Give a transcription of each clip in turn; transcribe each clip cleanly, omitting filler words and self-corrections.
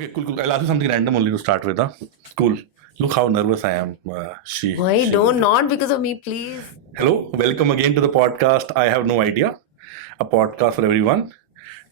Okay, cool. I'll ask you something random only to start with. Huh? Cool. Look how nervous I am. Why don't not because of me, please. Hello, welcome again to the podcast. I have no idea. A podcast for everyone.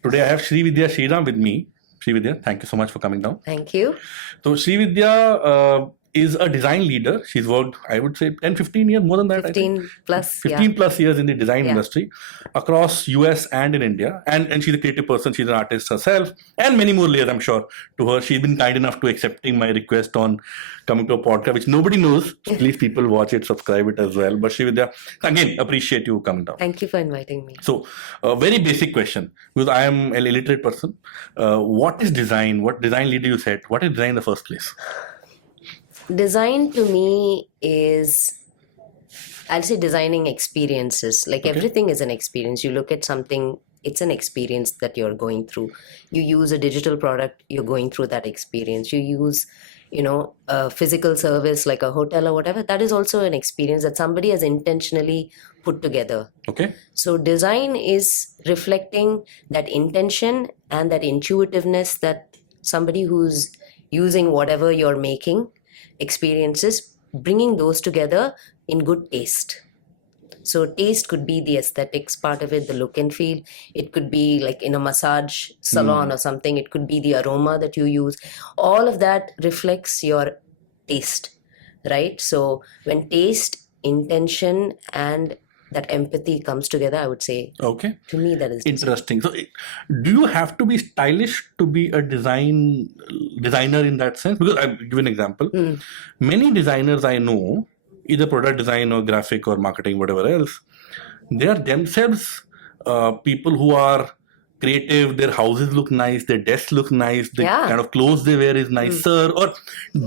Today I have Srividya Sriram with me. Srividya, thank you so much for coming down. Thank you. So Srividya is a design leader. She's worked, I would say, 10, 15 years, more than that. 15 plus. 15 plus years in the design industry across US and in India. And she's a creative person. She's an artist herself. And many more layers, I'm sure, to her. She's been kind enough to accepting my request on coming to a podcast, which nobody knows. Please, people, watch it, subscribe it as well. But Srividya, again, appreciate you coming down. Thank you for inviting me. So, a very basic question, because I am an illiterate person. What is design? What design leader you said? What is design in the first place? Design to me is, I'll say, designing experiences. Like everything is an experience. You look at something, it's an experience that you're going through. You use a digital product, you're going through that experience. You use, a physical service like a hotel or whatever. That is also an experience that somebody has intentionally put together. Okay. So design is reflecting that intention and that intuitiveness that somebody who's using whatever you're making experiences, bringing those together in good taste. So taste could be the aesthetics part of it, the look and feel. It could be like in a massage salon or something. It could be the aroma that you use. All of that reflects your taste, right? So when taste, intention, and that empathy comes together, I would say, okay, to me, that is interesting. So do you have to be stylish to be a designer in that sense? Because I'll give an example. Many designers I know, either product design or graphic or marketing, whatever else, they are themselves people who are creative. Their houses look nice, their desks look nice, the kind of clothes they wear is nicer or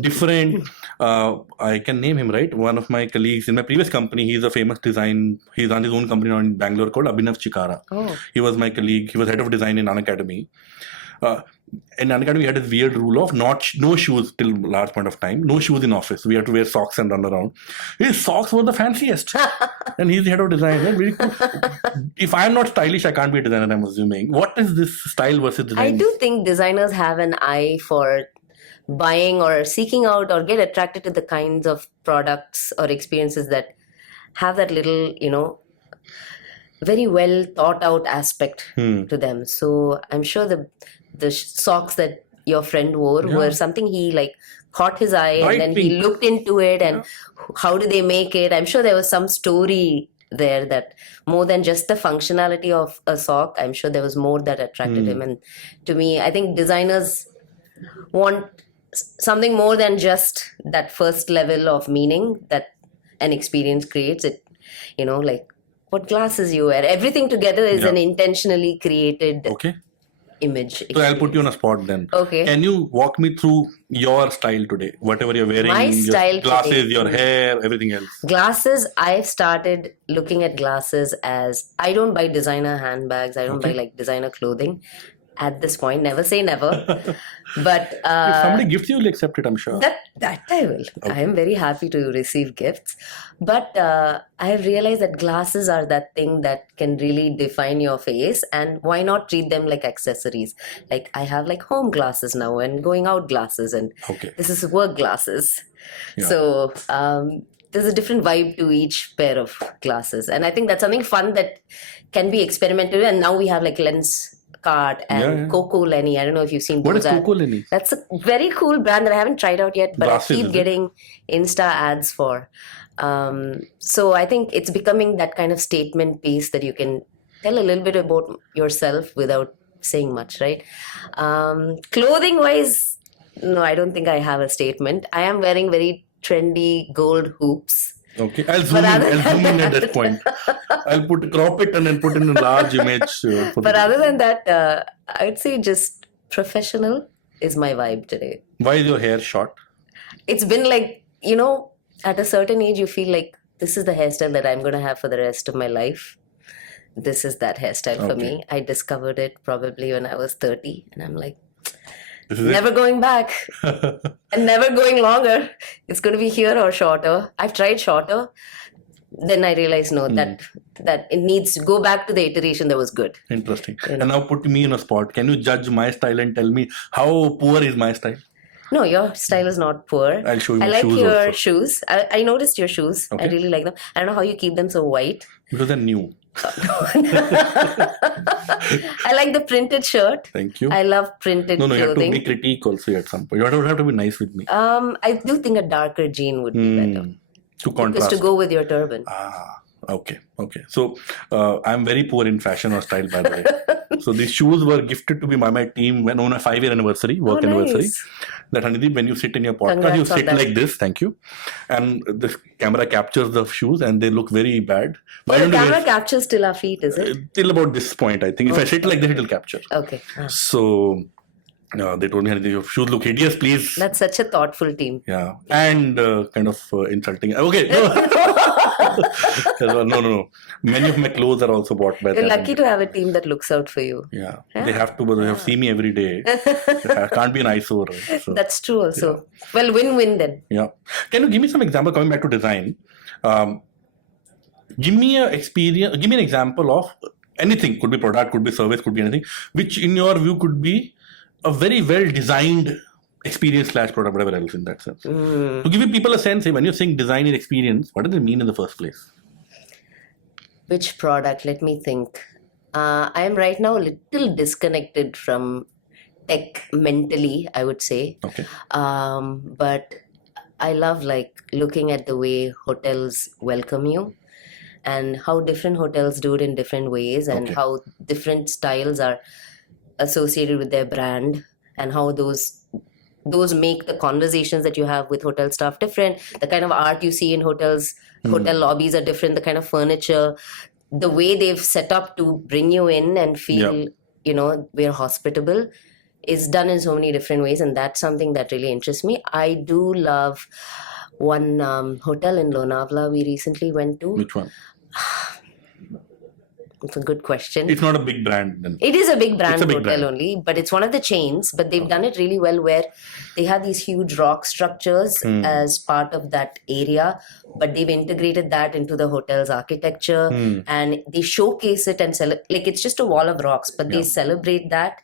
different. I can name him, right? One of my colleagues in my previous company, he's a famous design. He's on his own company now in Bangalore called Abhinav Chikara. He was my colleague. He was head of design in Unacademy. In Unacademy, we had this weird rule of no shoes till large point of time. No shoes in office. We had to wear socks and run around. His socks were the fanciest. And he's the head of design. Right? Very cool. If I'm not stylish, I can't be a designer, I'm assuming. What is this style versus design? I do think designers have an eye for buying or seeking out or get attracted to the kinds of products or experiences that have that little, very well thought out aspect to them. So I'm sure the socks that your friend wore were something he like caught his eye and then he looked into it and how do they make it? I'm sure there was some story there that more than just the functionality of a sock, I'm sure there was more that attracted him. And to me, I think designers want something more than just that first level of meaning that an experience creates. It, like what glasses you wear, everything together is an intentionally created image. So I'll put you on a spot then. Okay. Can you walk me through your style today? Whatever you're wearing, my style your glasses, today, your hair, everything else. Glasses, I've started looking at glasses as, I don't buy designer handbags. I don't buy like designer clothing. At this point, never say never. But if somebody gifts you, you'll accept it, I'm sure. That I will. I am very happy to receive gifts. But I have realized that glasses are that thing that can really define your face. And why not treat them like accessories? Like I have like home glasses now and going out glasses. And this is work glasses. Yeah. So there's a different vibe to each pair of glasses. And I think that's something fun that can be experimented with. And now we have like lens card and Coco Lenny. I don't know if you've seen those. What is Coco Lenny? That's a very cool brand that I haven't tried out yet, but glasses, I keep getting Insta ads for. So I think it's becoming that kind of statement piece that you can tell a little bit about yourself without saying much, right? Clothing wise, no, I don't think I have a statement. I am wearing very trendy gold hoops. Okay, I'll zoom in at that point. I'll crop it and then put in a large image. But other than that, I'd say just professional is my vibe today. Why is your hair short? It's been like, at a certain age, you feel like this is the hairstyle that I'm going to have for the rest of my life. This is that hairstyle for me. I discovered it probably when I was 30 and I'm like, never going back and never going longer. It's going to be here or shorter. I've tried shorter. then I realized that it needs to go back to the iteration that was good. Interesting. And now put me in a spot. Can you judge my style and tell me how poor is my style? No, your style is not poor. I'll show you I my like shoes your also. shoes. I noticed your shoes. Okay. I really like them. I don't know how you keep them so white. Because they're new. I like the printed shirt. Thank you. I love printed No, you have to clothing. be critique also at some point. You have to be nice with me. I do think a darker jean would be better. To Because contrast. to go with your turban. Okay. So I'm very poor in fashion or style, by the way. So these shoes were gifted to me by my team when on a 5-year anniversary, work anniversary. Nice. That Hanideep, when you sit in your podcast, Congrats you on sit that. like this. Thank you. And the camera captures the shoes, and they look very bad. Oh, the camera captures till our feet, is it? Till about this point, I think. If I sit like this, it will capture. Okay. So they told me, Hanideep, your shoes look hideous, please. That's such a thoughtful team. Yeah, and kind of insulting. Okay, no. Many of my clothes are also bought by You're them. lucky to have a team that looks out for you. Yeah, they have to, but they have to see me every day. Can't be an eyesore. So, That's true also. Well, win-win then. yeah. Can you give me some example coming back to design? Give me an example of anything. Could be product, could be service, could be anything, which in your view could be a very well designed experience / product, whatever else in that sense. To give you people a sense, when you think design and experience, what does it mean in the first place? Which product? Let me think. I am right now a little disconnected from tech mentally, I would say. Okay. But I love looking at the way hotels welcome you and how different hotels do it in different ways and how different styles are associated with their brand and how those make the conversations that you have with hotel staff different. The kind of art you see in hotels, hotel lobbies are different. The kind of furniture, the way they've set up to bring you in and feel, we're hospitable is done in so many different ways. And that's something that really interests me. I do love one hotel in Lonavala we recently went to. Which one? It's a good question. It's not a big brand then. It is a big brand It's a big hotel brand. only, but it's one of the chains. But they've done it really well where they have these huge rock structures as part of that area, but they've integrated that into the hotel's architecture and they showcase it and it's just a wall of rocks, but they celebrate that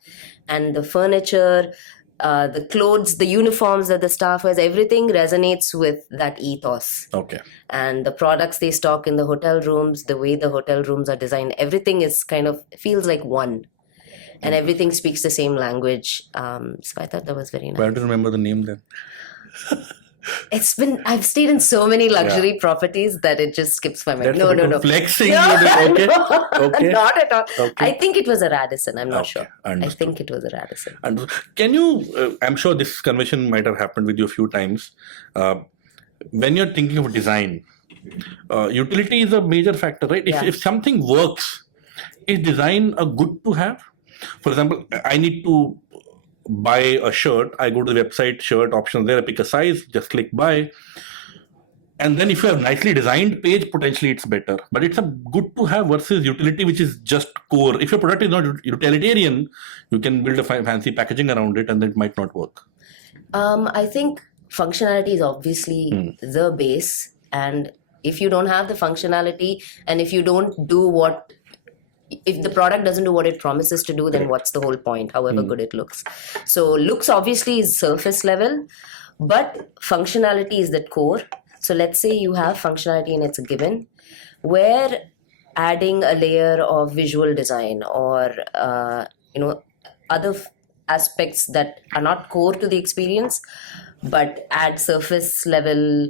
and the furniture, the clothes, the uniforms that the staff wears, everything resonates with that ethos. Okay. And the products they stock in the hotel rooms, the way the hotel rooms are designed, everything is feels like one. And everything speaks the same language. So I thought that was very nice. Why don't you remember the name then? I've stayed in so many luxury properties that it just skips my mind. That's No. flexing. No, Okay. not at all. Okay. I think it was a Radisson. I'm not sure. Understood. I think it was a Radisson. And can you, I'm sure this conversation might have happened with you a few times. When you're thinking of design, utility is a major factor, right? If something works, is design a good to have? For example, I need to buy a shirt. I go to the website, shirt options there, I pick a size, just click buy. And then if you have nicely designed page, potentially it's better. But it's a good to have versus utility, which is just core. If your product is not utilitarian, you can build a fancy packaging around it and then it might not work. I think functionality is obviously the base. And if you don't have the functionality and if you don't do if the product doesn't do what it promises to do, then what's the whole point, however good it looks? So looks obviously is surface level, but functionality is the core. So let's say you have functionality and it's a given, where adding a layer of visual design or, other aspects that are not core to the experience, but add surface level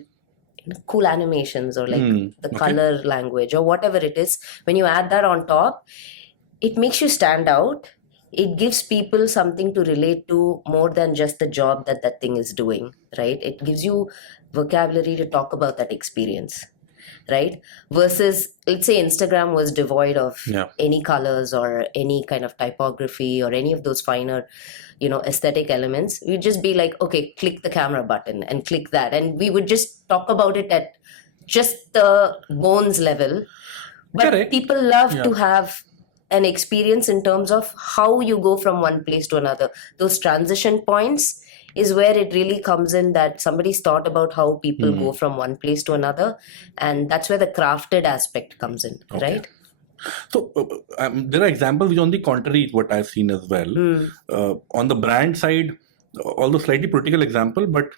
cool animations or the color language or whatever it is, when you add that on top, it makes you stand out. It gives people something to relate to more than just the job that thing is doing, right? It gives you vocabulary to talk about that experience, right? Versus, let's say Instagram was devoid of any colors or any kind of typography or any of those finer, aesthetic elements. We'd just be like, okay, click the camera button and click that. And we would just talk about it at just the bones level. But people love to have an experience in terms of how you go from one place to another. Those transition points is where it really comes in that somebody's thought about how people go from one place to another, and that's where the crafted aspect comes in, right? So there are examples which on the contrary what I've seen as well. On the brand side, although slightly political example, but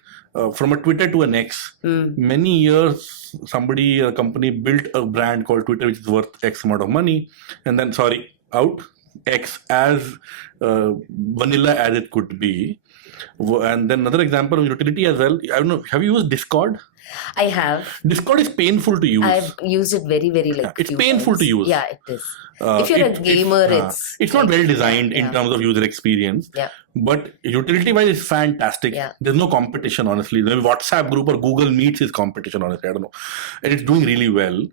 from a Twitter to an X, many years a company built a brand called Twitter which is worth X amount of money, and then out X as vanilla as it could be. And then another example of utility as well. I don't know, have you used Discord? I have. Discord is painful to use. I've used it very, very it's painful to use. Yeah, it is. If you're a gamer, it's not well designed in terms of user experience. Yeah. But utility-wise, it's fantastic. Yeah. There's no competition, honestly. The WhatsApp group or Google Meets is competition, honestly. I don't know. And it's doing really well.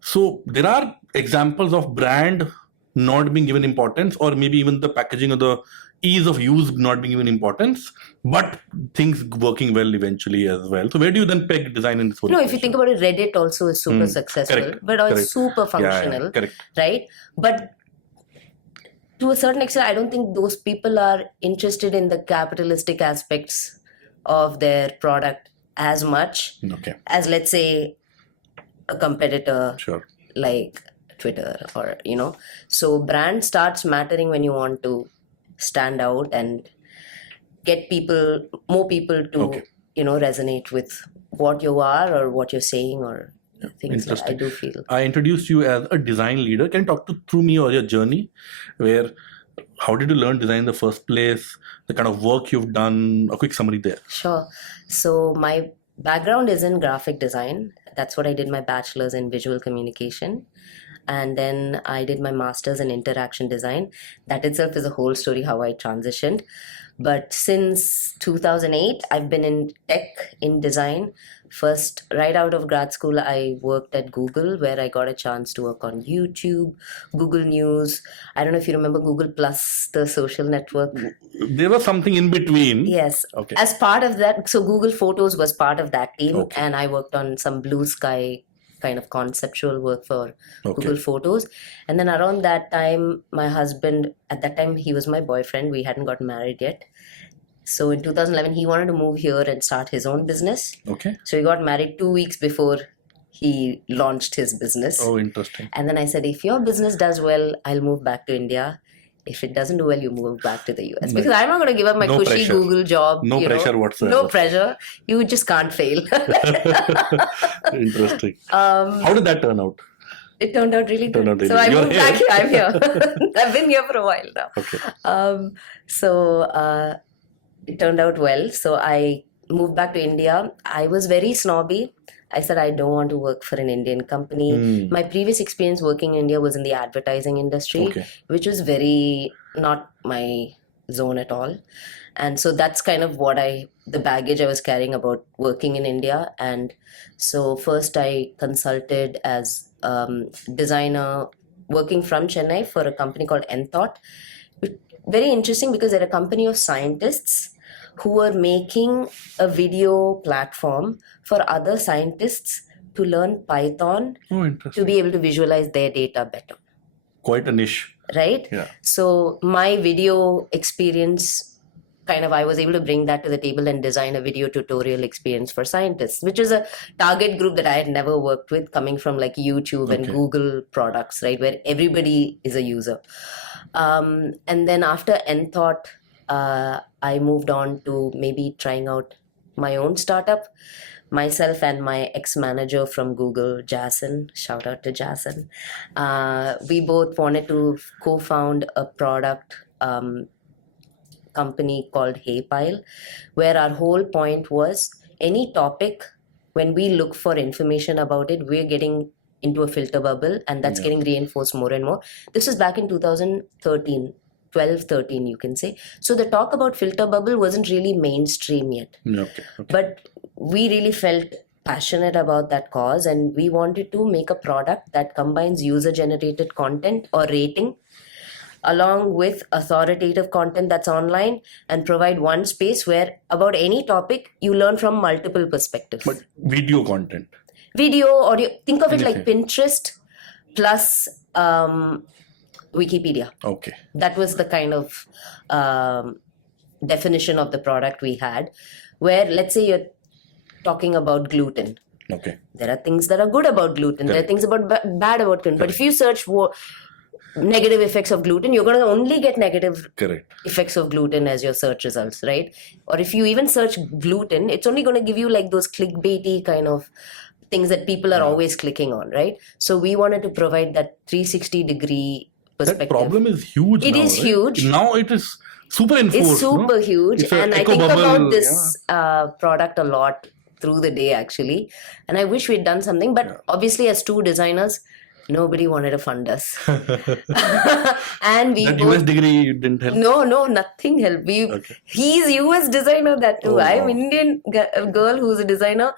So there are examples of brand not being given importance, or maybe even the packaging or the ease of use not being given importance, but things working well eventually as well. So where do you then peg design in this whole if you think about it, Reddit also is super successful, but it's super functional, right? But to a certain extent, I don't think those people are interested in the capitalistic aspects of their product as much as, let's say, a competitor like Twitter or, So brand starts mattering when you want to stand out and get more people to, resonate with what you are or what you're saying or things that I do feel. I introduced you as a design leader. Can you talk through me or your journey? How did you learn design in the first place? The kind of work you've done, a quick summary there. Sure. So my background is in graphic design. That's what I did my bachelor's in visual communication. And then I did my master's in interaction design. That itself is a whole story how I transitioned. But since 2008, I've been in tech, in design. First, right out of grad school, I worked at Google, where I got a chance to work on YouTube, Google News. I don't know if you remember Google Plus, the social network. There was something in between. Yes. Okay. As part of that, so Google Photos was part of that team, and I worked on some blue sky kind of conceptual work for Google Photos. And then around that time, my husband, at that time, he was my boyfriend. We hadn't gotten married yet. So in 2011, he wanted to move here and start his own business. Okay. So he got married 2 weeks before he launched his business. Oh, interesting. And then I said, if your business does well, I'll move back to India. If it doesn't do well, you move back to the US. Because I'm not going to give up my cushy pressure. Google job. No pressure whatsoever. No pressure. You just can't fail. Interesting. How did that turn out? It turned out really good. So I moved back here. I'm here. I've been here for a while now. Okay. So it turned out well. So I moved back to India. I was very snobby. I said, I don't want to work for an Indian company. My previous experience working in India was in the advertising industry, which was very not my zone at all. And so that's kind of the baggage I was carrying about working in India. And so first I consulted as designer working from Chennai for a company called Nthought. Very interesting because they're a company of scientists who were making a video platform for other scientists to learn Python to be able to visualize their data better. Quite a niche. Right? Yeah. So my video experience, I was able to bring that to the table and design a video tutorial experience for scientists, which is a target group that I had never worked with, coming from like YouTube and Google products, right? Where everybody is a user. And then after Nthought, I moved on to maybe trying out my own startup. Myself and my ex-manager from Google, Jason, shout out to Jason. We both wanted to co-found a product company called HeyPile, where our whole point was any topic, when we look for information about it, we're getting into a filter bubble, and that's getting reinforced more and more. This was back in 2013. 12-13 you can say. So the talk about filter bubble wasn't really mainstream yet. But we really felt passionate about that cause, and we wanted to make a product that combines user generated content or rating along with authoritative content that's online, and provide one space where about any topic you learn from multiple perspectives. But video content, audio, think of it like Pinterest plus Wikipedia. Okay. That was the kind of definition of the product we had, where let's say you're talking about gluten. Okay. There are things that are good about gluten. There are things about bad about gluten. But if you search for negative effects of gluten, you're going to only get negative effects of gluten as your search results, right? Or if you even search gluten, it's only going to give you like those clickbaity kind of things that people are always clicking on, right? So we wanted to provide that 360-degree perspective. That problem is huge. It is huge. Now it is super enforced. It's super huge. And I think about this product a lot through the day, actually. And I wish we'd done something. But obviously, as two designers, nobody wanted to fund us. And we that US degree didn't help? No, nothing helped. He's US designer, that too. I'm Indian girl who's a designer.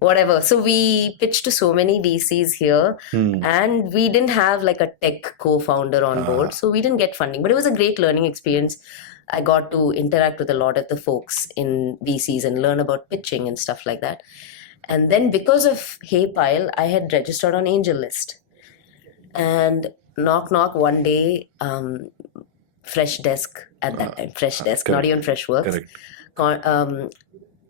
Whatever. So we pitched to so many VCs here, and we didn't have like a tech co-founder on board. So we didn't get funding. But it was a great learning experience. I got to interact with a lot of the folks in VCs and learn about pitching and stuff like that. And then because of HeyPile, I had registered on AngelList. And knock one day, Freshdesk at that time, Freshdesk, not even Freshworks.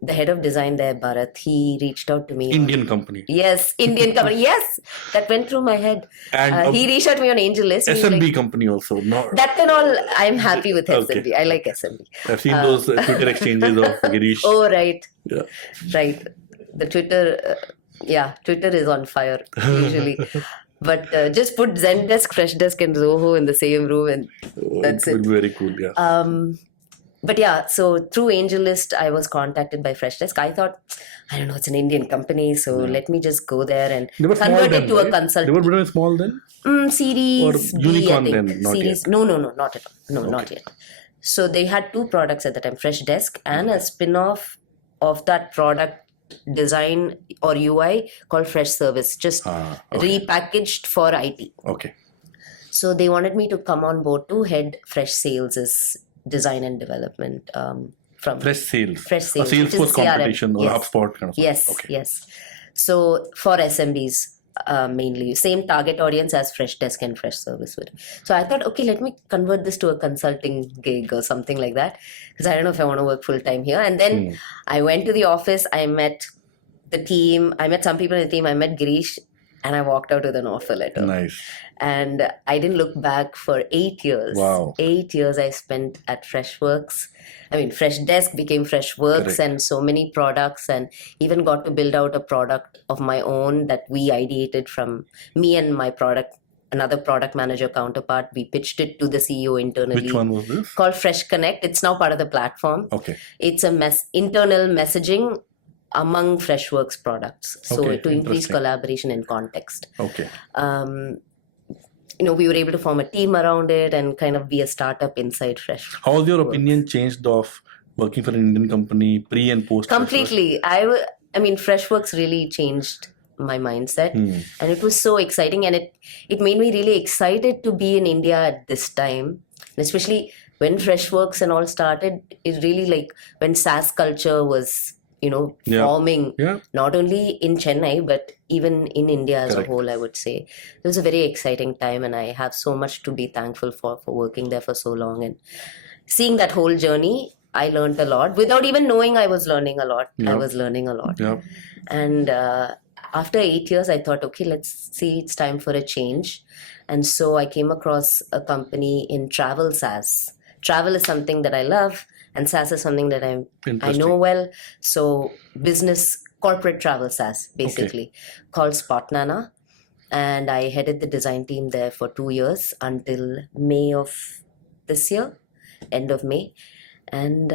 The head of design there, Bharat, he reached out to me. Indian company. Yes, Indian company. Yes, that went through my head. And he reached out to me on AngelList. SMB company also. That and all, I'm happy with SMB. I like SMB. I've seen those Twitter exchanges of Girish. Oh, right. Yeah. Right. The Twitter, Twitter is on fire usually. But just put Zendesk, Freshdesk and Zoho in the same room and that's it. It would be very cool, yeah. But yeah, so through AngelList, I was contacted by Freshdesk. I thought, I don't know, it's an Indian company, so let me just go there and convert it to a consultant. They were pretty small then? Series or B, unicorn I think. then? Not Series, yet. No, not at all. No, not yet. So they had two products at the time, Freshdesk and a spin-off of that product design or UI called Fresh Service, just repackaged for IT. Okay. So they wanted me to come on board to head Fresh Sales' design and development from Fresh Sales. A Salesforce competition or HubSpot kind of stuff. Yes. So for SMBs mainly, same target audience as Freshdesk and Fresh Service would. So I thought, okay, let me convert this to a consulting gig or something like that, because I don't know if I want to work full time here. And then I went to the office, I met the team, I met some people in the team, I met Girish, and I walked out with an offer letter. Nice. And I didn't look back for 8 years. Wow. 8 years I spent at Freshworks. I mean, Freshdesk became Freshworks and so many products, and even got to build out a product of my own that we ideated from me and my another product manager counterpart. We pitched it to the CEO internally. Which one was this? Called Fresh Connect. It's now part of the platform. Okay. It's a internal messaging among Freshworks products. So to increase collaboration and context. Okay. We were able to form a team around it and kind of be a startup inside Fresh. How has your opinion changed of working for an Indian company pre and post? Completely. I mean, Freshworks really changed my mindset, and it was so exciting, and it made me really excited to be in India at this time, and especially when Freshworks and all started. It really like when SaaS culture was forming, not only in Chennai, but even in India as a whole, I would say. It was a very exciting time, and I have so much to be thankful for working there for so long. And seeing that whole journey, I learned a lot. Without even knowing I was learning a lot. I was learning a lot. And after 8 years, I thought, okay, let's see, it's time for a change. And so I came across a company in travel SaaS. Travel is something that I love, and SaaS is something that I know well. So business, corporate travel SaaS, basically, called Spotnana. And I headed the design team there for 2 years until May of this year, end of May. And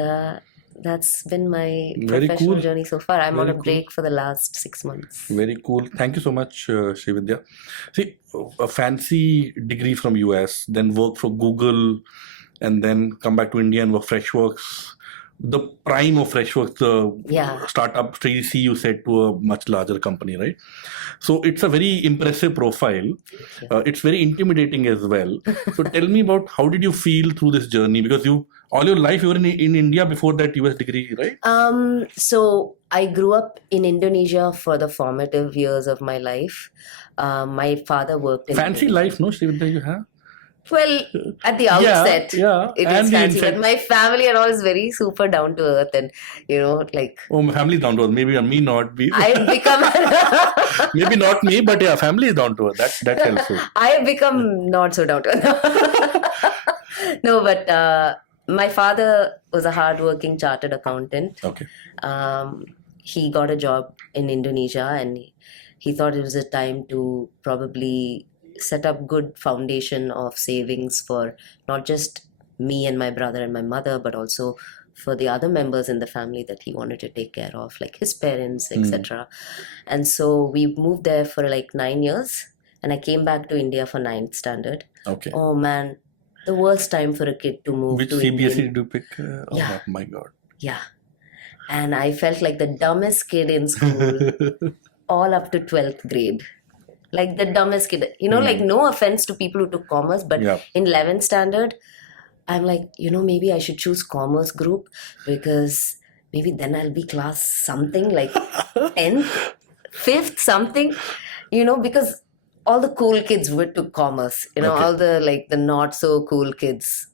that's been my professional journey so far. I'm on a break for the last 6 months. Very cool. Thank you so much, Srividya. See, a fancy degree from US, then work for Google, and then come back to India and work Freshworks. The prime of Freshworks, the startup stage, you said, to a much larger company, right? So it's a very impressive profile. It's very intimidating as well. So tell me about how did you feel through this journey? Because all your life you were in India before that US degree, right? So I grew up in Indonesia for the formative years of my life. My father worked in Fancy life, no, Srividya, you have? Well, at the outset, yeah. it And is the fancy. But my family and all is very super down to earth, and like Oh, my family is down to earth. Maybe me not be. I've become Maybe not me, but yeah, family is down to earth. That's helpful. I have become not so down to earth. No, but my father was a hardworking chartered accountant. Okay. He got a job in Indonesia, and he thought it was a time to probably set up good foundation of savings for not just me and my brother and my mother, but also for the other members in the family that he wanted to take care of, like his parents, etc. And so we moved there for like 9 years, and I came back to India for 9th standard. Okay. Oh man, the worst time for a kid to move Which to CBSE Indian. did you pick? Yeah. Oh my God. Yeah. And I felt like the dumbest kid in school all up to 12th grade. Like the dumbest kid. Like no offense to people who took commerce, but Yeah. in 11th standard, I'm like, maybe I should choose commerce group because maybe then I'll be class something like 10th, 5th, something, because all the cool kids took commerce, Okay. all the not so cool kids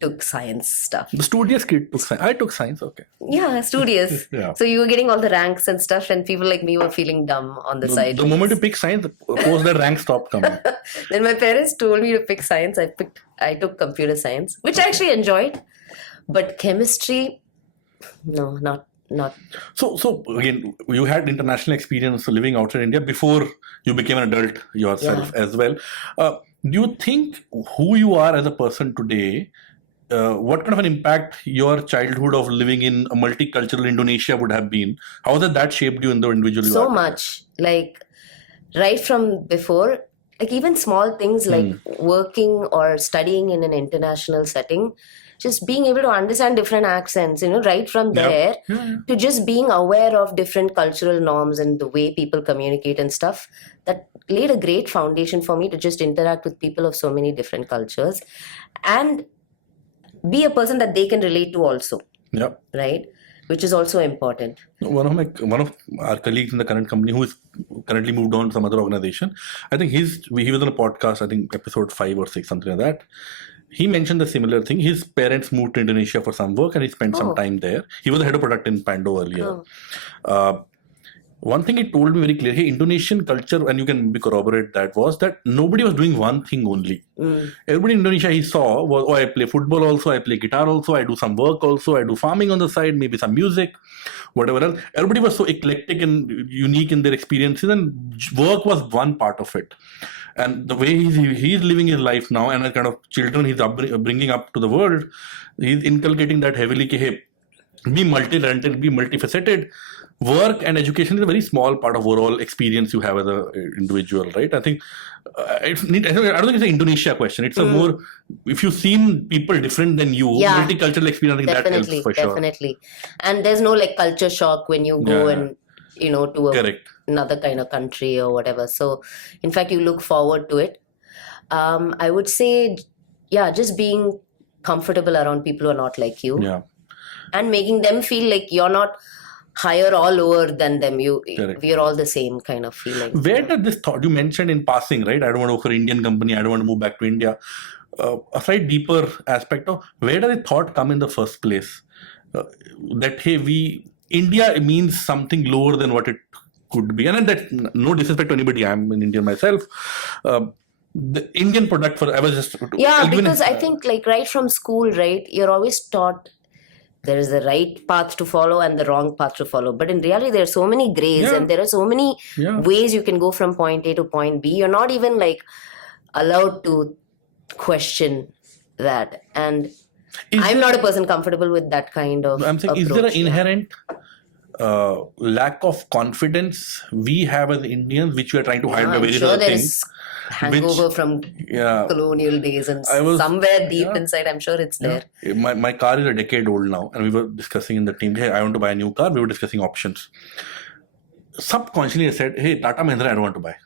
took science stuff. The studious kid took science. I took science. Okay. Yeah, studious. Yeah. So you were getting all the ranks and stuff, and people like me were feeling dumb on the side. The moment you pick science, post that rank stopped coming. Then my parents told me to pick science. I took computer science, which I actually enjoyed, but chemistry, no, not. So again, you had international experience living outside India before you became an adult yourself as well. Do you think who you are as a person today? What kind of an impact your childhood of living in a multicultural Indonesia would have been? How has that shaped you in the individual you So are? much, like right from before, like even small things like working or studying in an international setting, just being able to understand different accents, right from there to just being aware of different cultural norms and the way people communicate and stuff, that laid a great foundation for me to just interact with people of so many different cultures and be a person that they can relate to also, Yeah. right? Which is also important. One of our colleagues in the current company who is currently moved on to some other organization, I think he was on a podcast, I think episode 5 or 6, something like that. He mentioned the similar thing. His parents moved to Indonesia for some work and he spent some time there. He was the head of product in Pando earlier. One thing he told me very clearly, hey, Indonesian culture, and you can maybe corroborate that, was that nobody was doing one thing only. Everybody in Indonesia he saw was, I play football also, I play guitar also, I do some work also, I do farming on the side, maybe some music, whatever else. Everybody was so eclectic and unique in their experiences, and work was one part of it. And the way he's living his life now, and the kind of children he's bringing up to the world, he's inculcating that heavily, hey, be multi-talented, be multifaceted. Work and education is a very small part of overall experience you have as an individual, right? I think I don't think it's an Indonesia question. It's a more, if you've seen people different than you, multicultural experience, I think that helps for sure. Definitely. And there's no like culture shock when you go and, to another kind of country or whatever. So, in fact, you look forward to it. I would say, just being comfortable around people who are not like you. Yeah. And making them feel like you're not higher or lower than them. We're all the same kind of feeling. Where did this thought, you mentioned in passing, right? I don't want to work for an Indian company. I don't want to move back to India. A slightly deeper aspect of where does the thought come in the first place? That, hey, India means something lower than what it could be. And that's no disrespect to anybody. I'm an Indian myself. The Indian product because I think like right from school, right, you're always taught there is a right path to follow and the wrong path to follow. But in reality, there are so many grays and there are so many ways you can go from point A to point B. You're not even like allowed to question that. And I'm not a person comfortable with that kind of I'm saying, approach. is there an inherent lack of confidence we have as Indians, which we are trying to hide by various other there things? Is hangover from colonial days, and somewhere deep inside, I'm sure it's there. My car is a decade old now, and we were discussing in the team, hey, I want to buy a new car. We were discussing options. Subconsciously, I said, hey, Tata Mahindra, I don't want to buy.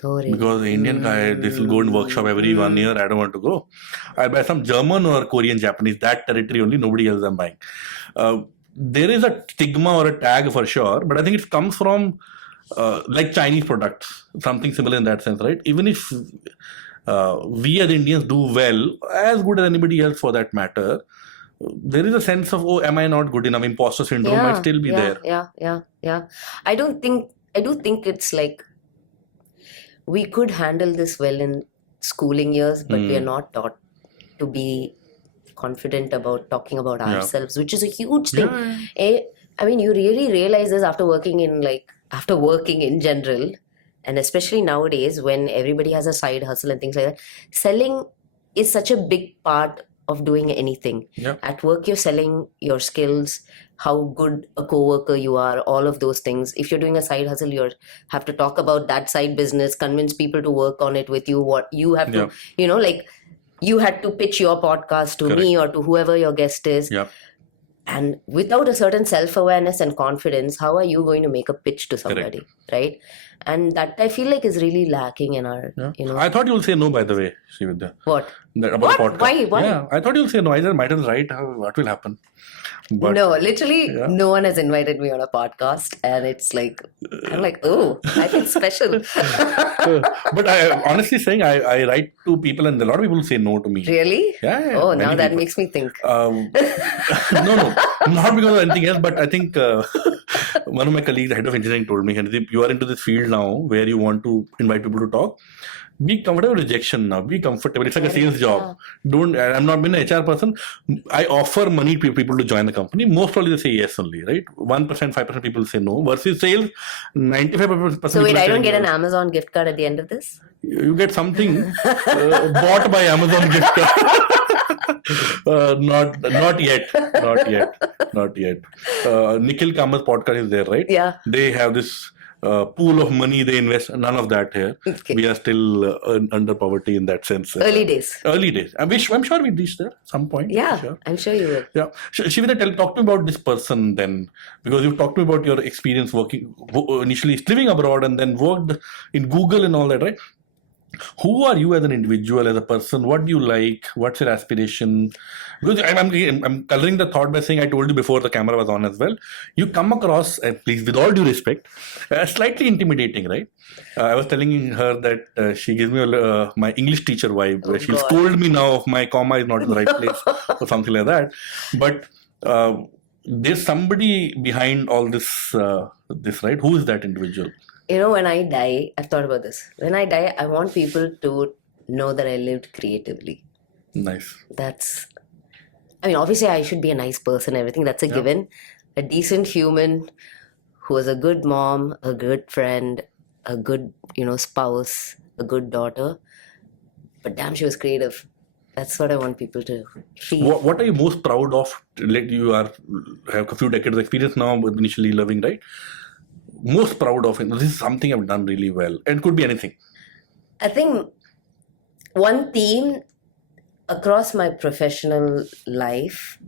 Because the Indian guy, this will go in workshop every 1 year. I don't want to go. I'll buy some German or Korean, Japanese, that territory only, nobody else I'm buying. There is a stigma or a tag for sure, but I think it comes from like Chinese products, something similar in that sense, right? Even if we as Indians do well, as good as anybody else for that matter, there is a sense of, oh, am I not good enough? Imposter syndrome might still be there. Yeah. I do think it's like we could handle this well in schooling years, but we are not taught to be confident about talking about ourselves, which is a huge thing. I mean, you really realize this after working in general, and especially nowadays when everybody has a side hustle and things like that. Selling is such a big part of doing anything. At work, you're selling your skills, how good a co-worker you are, all of those things. If you're doing a side hustle, you have to talk about that side business, convince people to work on it with you, what you have to, like you had to pitch your podcast to me or to whoever your guest is. And without a certain self-awareness and confidence, how are you going to make a pitch to somebody, right? And that I feel like is really lacking in our, I thought you'll say no, by the way, Srividya. What? About the podcast. Why? Yeah, I thought you'll say no. I said, might as right. What will happen? But, no, literally, no one has invited me on a podcast, and it's like, I'm like, oh, I feel special. But I honestly saying, I write to people, and a lot of people say no to me. Really? Yeah. Oh, now that makes me think. No, not because of anything else, but I think one of my colleagues, the head of engineering, told me, Handeep, you are into this field now where you want to invite people to talk. Be comfortable with rejection now. Be comfortable. It's like a sales job. I'm not being an HR person. I offer money to people to join the company. Most probably they say yes only, right? 1%, 5% people say no. Versus sales, 95%. So wait, I don't get an Amazon gift card at the end of this? You get something bought by Amazon gift card. Not yet. Nikhil Kamar's podcast is there, right? Yeah. They have this pool of money they invest. None of that here. Okay. We are still under poverty in that sense. Early days. I'm sure we reach there at some point. Yeah, sure. I'm sure you will. Yeah. Srividya, talk to me about this person then, because you've talked to me about your experience working, initially living abroad and then worked in Google and all that, right? Who are you as an individual, as a person? What do you like? What's your aspiration? Because I'm coloring the thought by saying, I told you before the camera was on as well. You come across, please, with all due respect, slightly intimidating, right? I was telling her that she gives me my English teacher vibe, where she'll scold me now if my comma is not in the right place or something like that. But there's somebody behind all this, right? Who is that individual? When I die, I've thought about this. When I die, I want people to know that I lived creatively. Nice. Obviously I should be a nice person, everything, that's a given. A decent human who was a good mom, a good friend, a good, spouse, a good daughter. But damn, she was creative. That's what I want people to feel. What are you most proud of? You have a few decades of experience now, but initially loving, right? Most proud of it. This is something I've done really well. And it could be anything. I think one theme across my professional life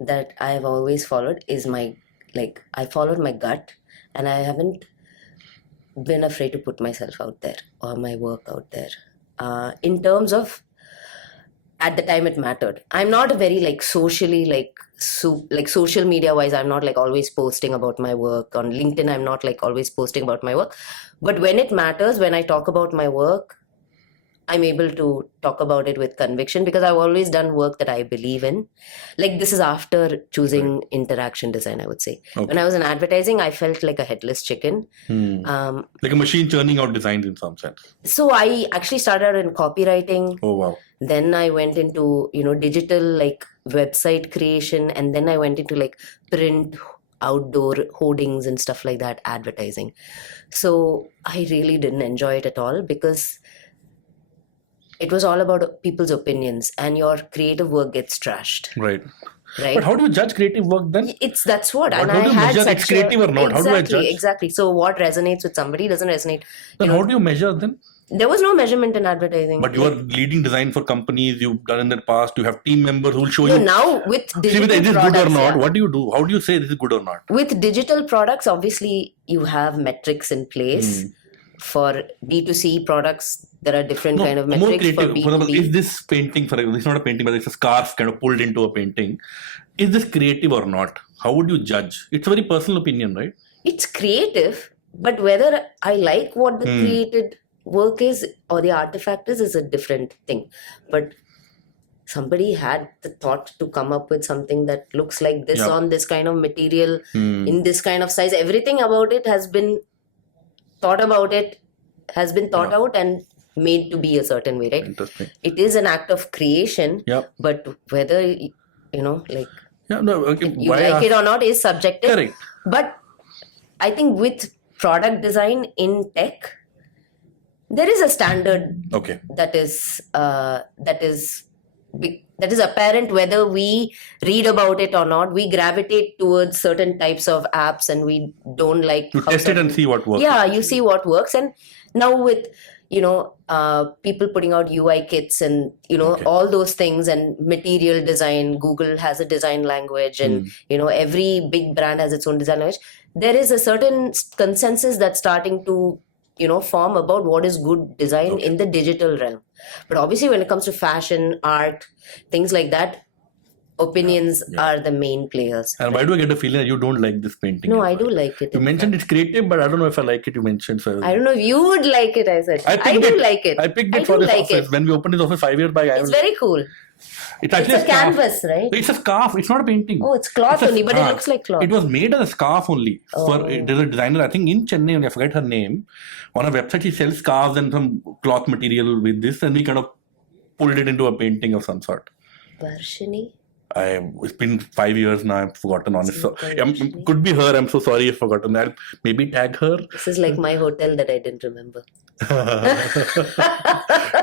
that I've always followed is I followed my gut, and I haven't been afraid to put myself out there or my work out there. In terms of, at the time it mattered. I'm not a very socially social media wise, I'm not always posting about my work. On LinkedIn, I'm not always posting about my work. But when it matters, when I talk about my work, I'm able to talk about it with conviction because I've always done work that I believe in. This is after choosing interaction design, I would say. Okay. When I was in advertising, I felt like a headless chicken. Like a machine churning out designs in some sense. So I actually started out in copywriting. Oh, wow. Then I went into, digital website creation. And then I went into print, outdoor hoardings and stuff like that, advertising. So I really didn't enjoy it at all because it was all about people's opinions and your creative work gets trashed. Right. But how do you judge creative work then? That's what. And how do you measure it's creative or not? How do I judge? Exactly. So what resonates with somebody doesn't resonate. Then how do you measure then? There was no measurement in advertising. But you are leading design for companies you've done in the past. You have team members who will show you. Now with digital products. Is this good or not? What do you do? How do you say this is good or not? With digital products, obviously you have metrics in place. For B2C products, there are different kind of metrics. More creative. For B2B. For example, is this painting, for example, it's not a painting, but it's a scarf kind of pulled into a painting. Is this creative or not? How would you judge? It's a very personal opinion, right? It's creative, but whether I like what they created work is or the artifact is a different thing. But somebody had the thought to come up with something that looks like this Yeah. on this kind of material, Hmm. in this kind of size. Everything about it has been thought Yeah. out and made to be a certain way, right? Interesting. It is an act of creation, Yeah. but whether, like Yeah. No. Okay. you Why like ask? it or not is subjective. Correct. But I think with product design in tech, there is a standard Okay. that is apparent whether we read about it or not. We gravitate towards certain types of apps, and we don't like You how test it and certain- see what works. Yeah, you see what works. And now with people putting out UI kits and Okay. all those things, and material design, Google has a design language, and every big brand has its own design language. There is a certain consensus that's starting to form about what is good design Okay. in the digital realm. But obviously when it comes to fashion, art, things like that, opinions Yeah. are the main players. And why do I get the feeling that you don't like this painting? No, as I well? do like it. You in mentioned fact. it's creative, but I don't know if I like it. You mentioned. So I don't know if you would like it, I said. I I picked do it. like it. I picked I it for do this like office. it. When we opened this office 5 years back, It's very cool. It's actually It's a scarf. canvas, right? It's a scarf. It's not a painting. Oh, it's cloth It's a- only, but it ah, looks like cloth. It was made as a scarf only. Oh. There's a designer, I think in Chennai, and I forget her name. On a website, she sells scarves and some cloth material with this, and we kind of pulled it into a painting of some sort. Varshini? It's been 5 years now. I've forgotten. Honest, so, Varshini. could be her. I'm so sorry. I've forgotten. I'll maybe tag her. This is like my hotel that I didn't remember.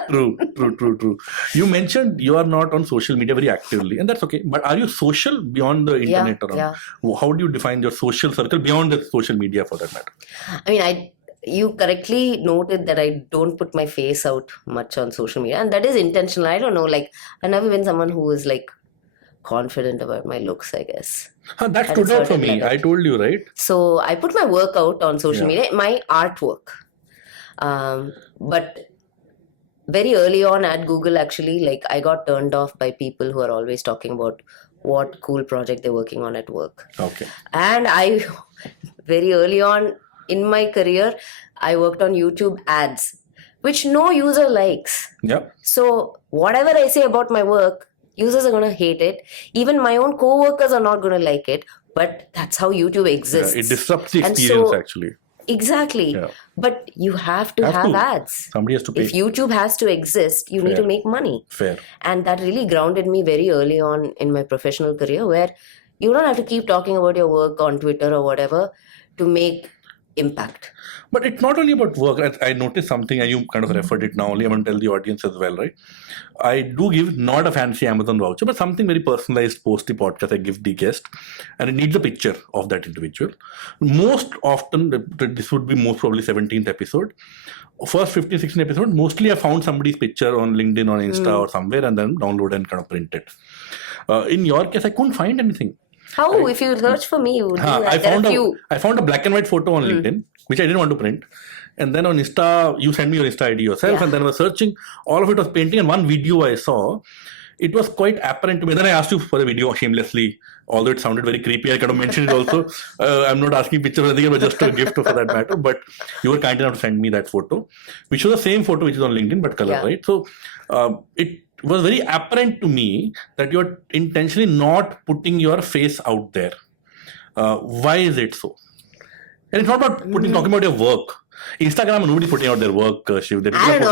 True. You mentioned you are not on social media very actively, and that's okay. But are you social beyond the internet? Yeah. How do you define your social circle beyond the social media, for that matter? I mean, you correctly noted that I don't put my face out much on social media, and that is intentional. I don't know, like I've never been someone who is like confident about my looks, I guess. That At a stood out for certain me. level. I told you, right? So I put my work out on social Yeah. media, my artwork. But very early on at Google, actually, like I got turned off by people who are always talking about what cool project they're working on at work. Okay. And I, very early on in my career, I worked on YouTube ads, which no user likes. Yep. So whatever I say about my work, users are going to hate it. Even my own co-workers are not going to like it. But that's how YouTube exists. Yeah, it disrupts the And experience, so- actually. Exactly. Yeah. But you have to Have have to. ads. Somebody has to pay. If YouTube has to exist, you need to Fair. make money. Fair. And that really grounded me very early on in my professional career, where you don't have to keep talking about your work on Twitter or whatever to make impact. But it's not only about work. I noticed something, and you kind of referred it now only. I'm going to tell the audience as well, right? I do give not a fancy Amazon voucher, but something very personalized post the podcast I give the guest, and it needs a picture of that individual. Most often, this would be most probably 17th episode. First 15, 16 episode, mostly I found somebody's picture on LinkedIn or Insta or somewhere, and then download and kind of print it. In your case, I couldn't find anything. How? If you search for me, you would do that. I There are found few. I found a black and white photo on LinkedIn, which I didn't want to print. And then on Insta, you sent me your Insta ID yourself, Yeah. and then I was searching. All of it was painting, and one video I saw, it was quite apparent to me. Then I asked you for the video shamelessly, although it sounded very creepy. I kind of mentioned it also. I'm not asking pictures or anything, but just a gift for that matter. But you were kind enough to send me that photo, which was the same photo which is on LinkedIn, but color, Yeah. right? So it was very apparent to me that you're intentionally not putting your face out there. Why is it so? And it's not about talking about your work. Instagram, nobody's putting out their work, Shiv. They I don't know.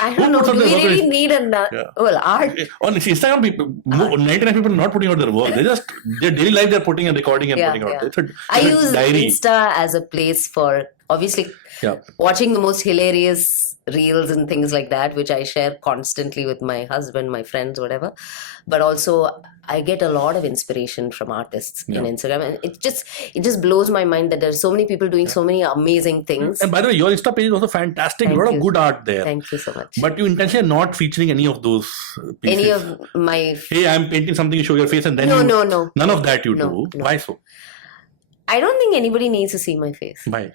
I don't know. puts Do on we their work? really need Yeah. art? On Instagram, people, 99 people are not putting out their work. They just, their daily life, they're putting and recording and Yeah, putting out. yeah. It's a, I it's a use diary. Insta as a place for obviously Yeah. watching the most hilarious reels and things like that, which I share constantly with my husband, my friends, whatever. But also, I get a lot of inspiration from artists in Instagram, and it just blows my mind that there's so many people doing so many amazing things. And by the way, your Insta page is also fantastic. Thank a lot of you. good art there. Thank you so much. But you intentionally are not featuring any of those pieces. Any of my Hey, I'm painting something, you show your face, and then no, you, no, no. none of that you No, do. no. Why so? I don't think anybody needs to see my face. Why?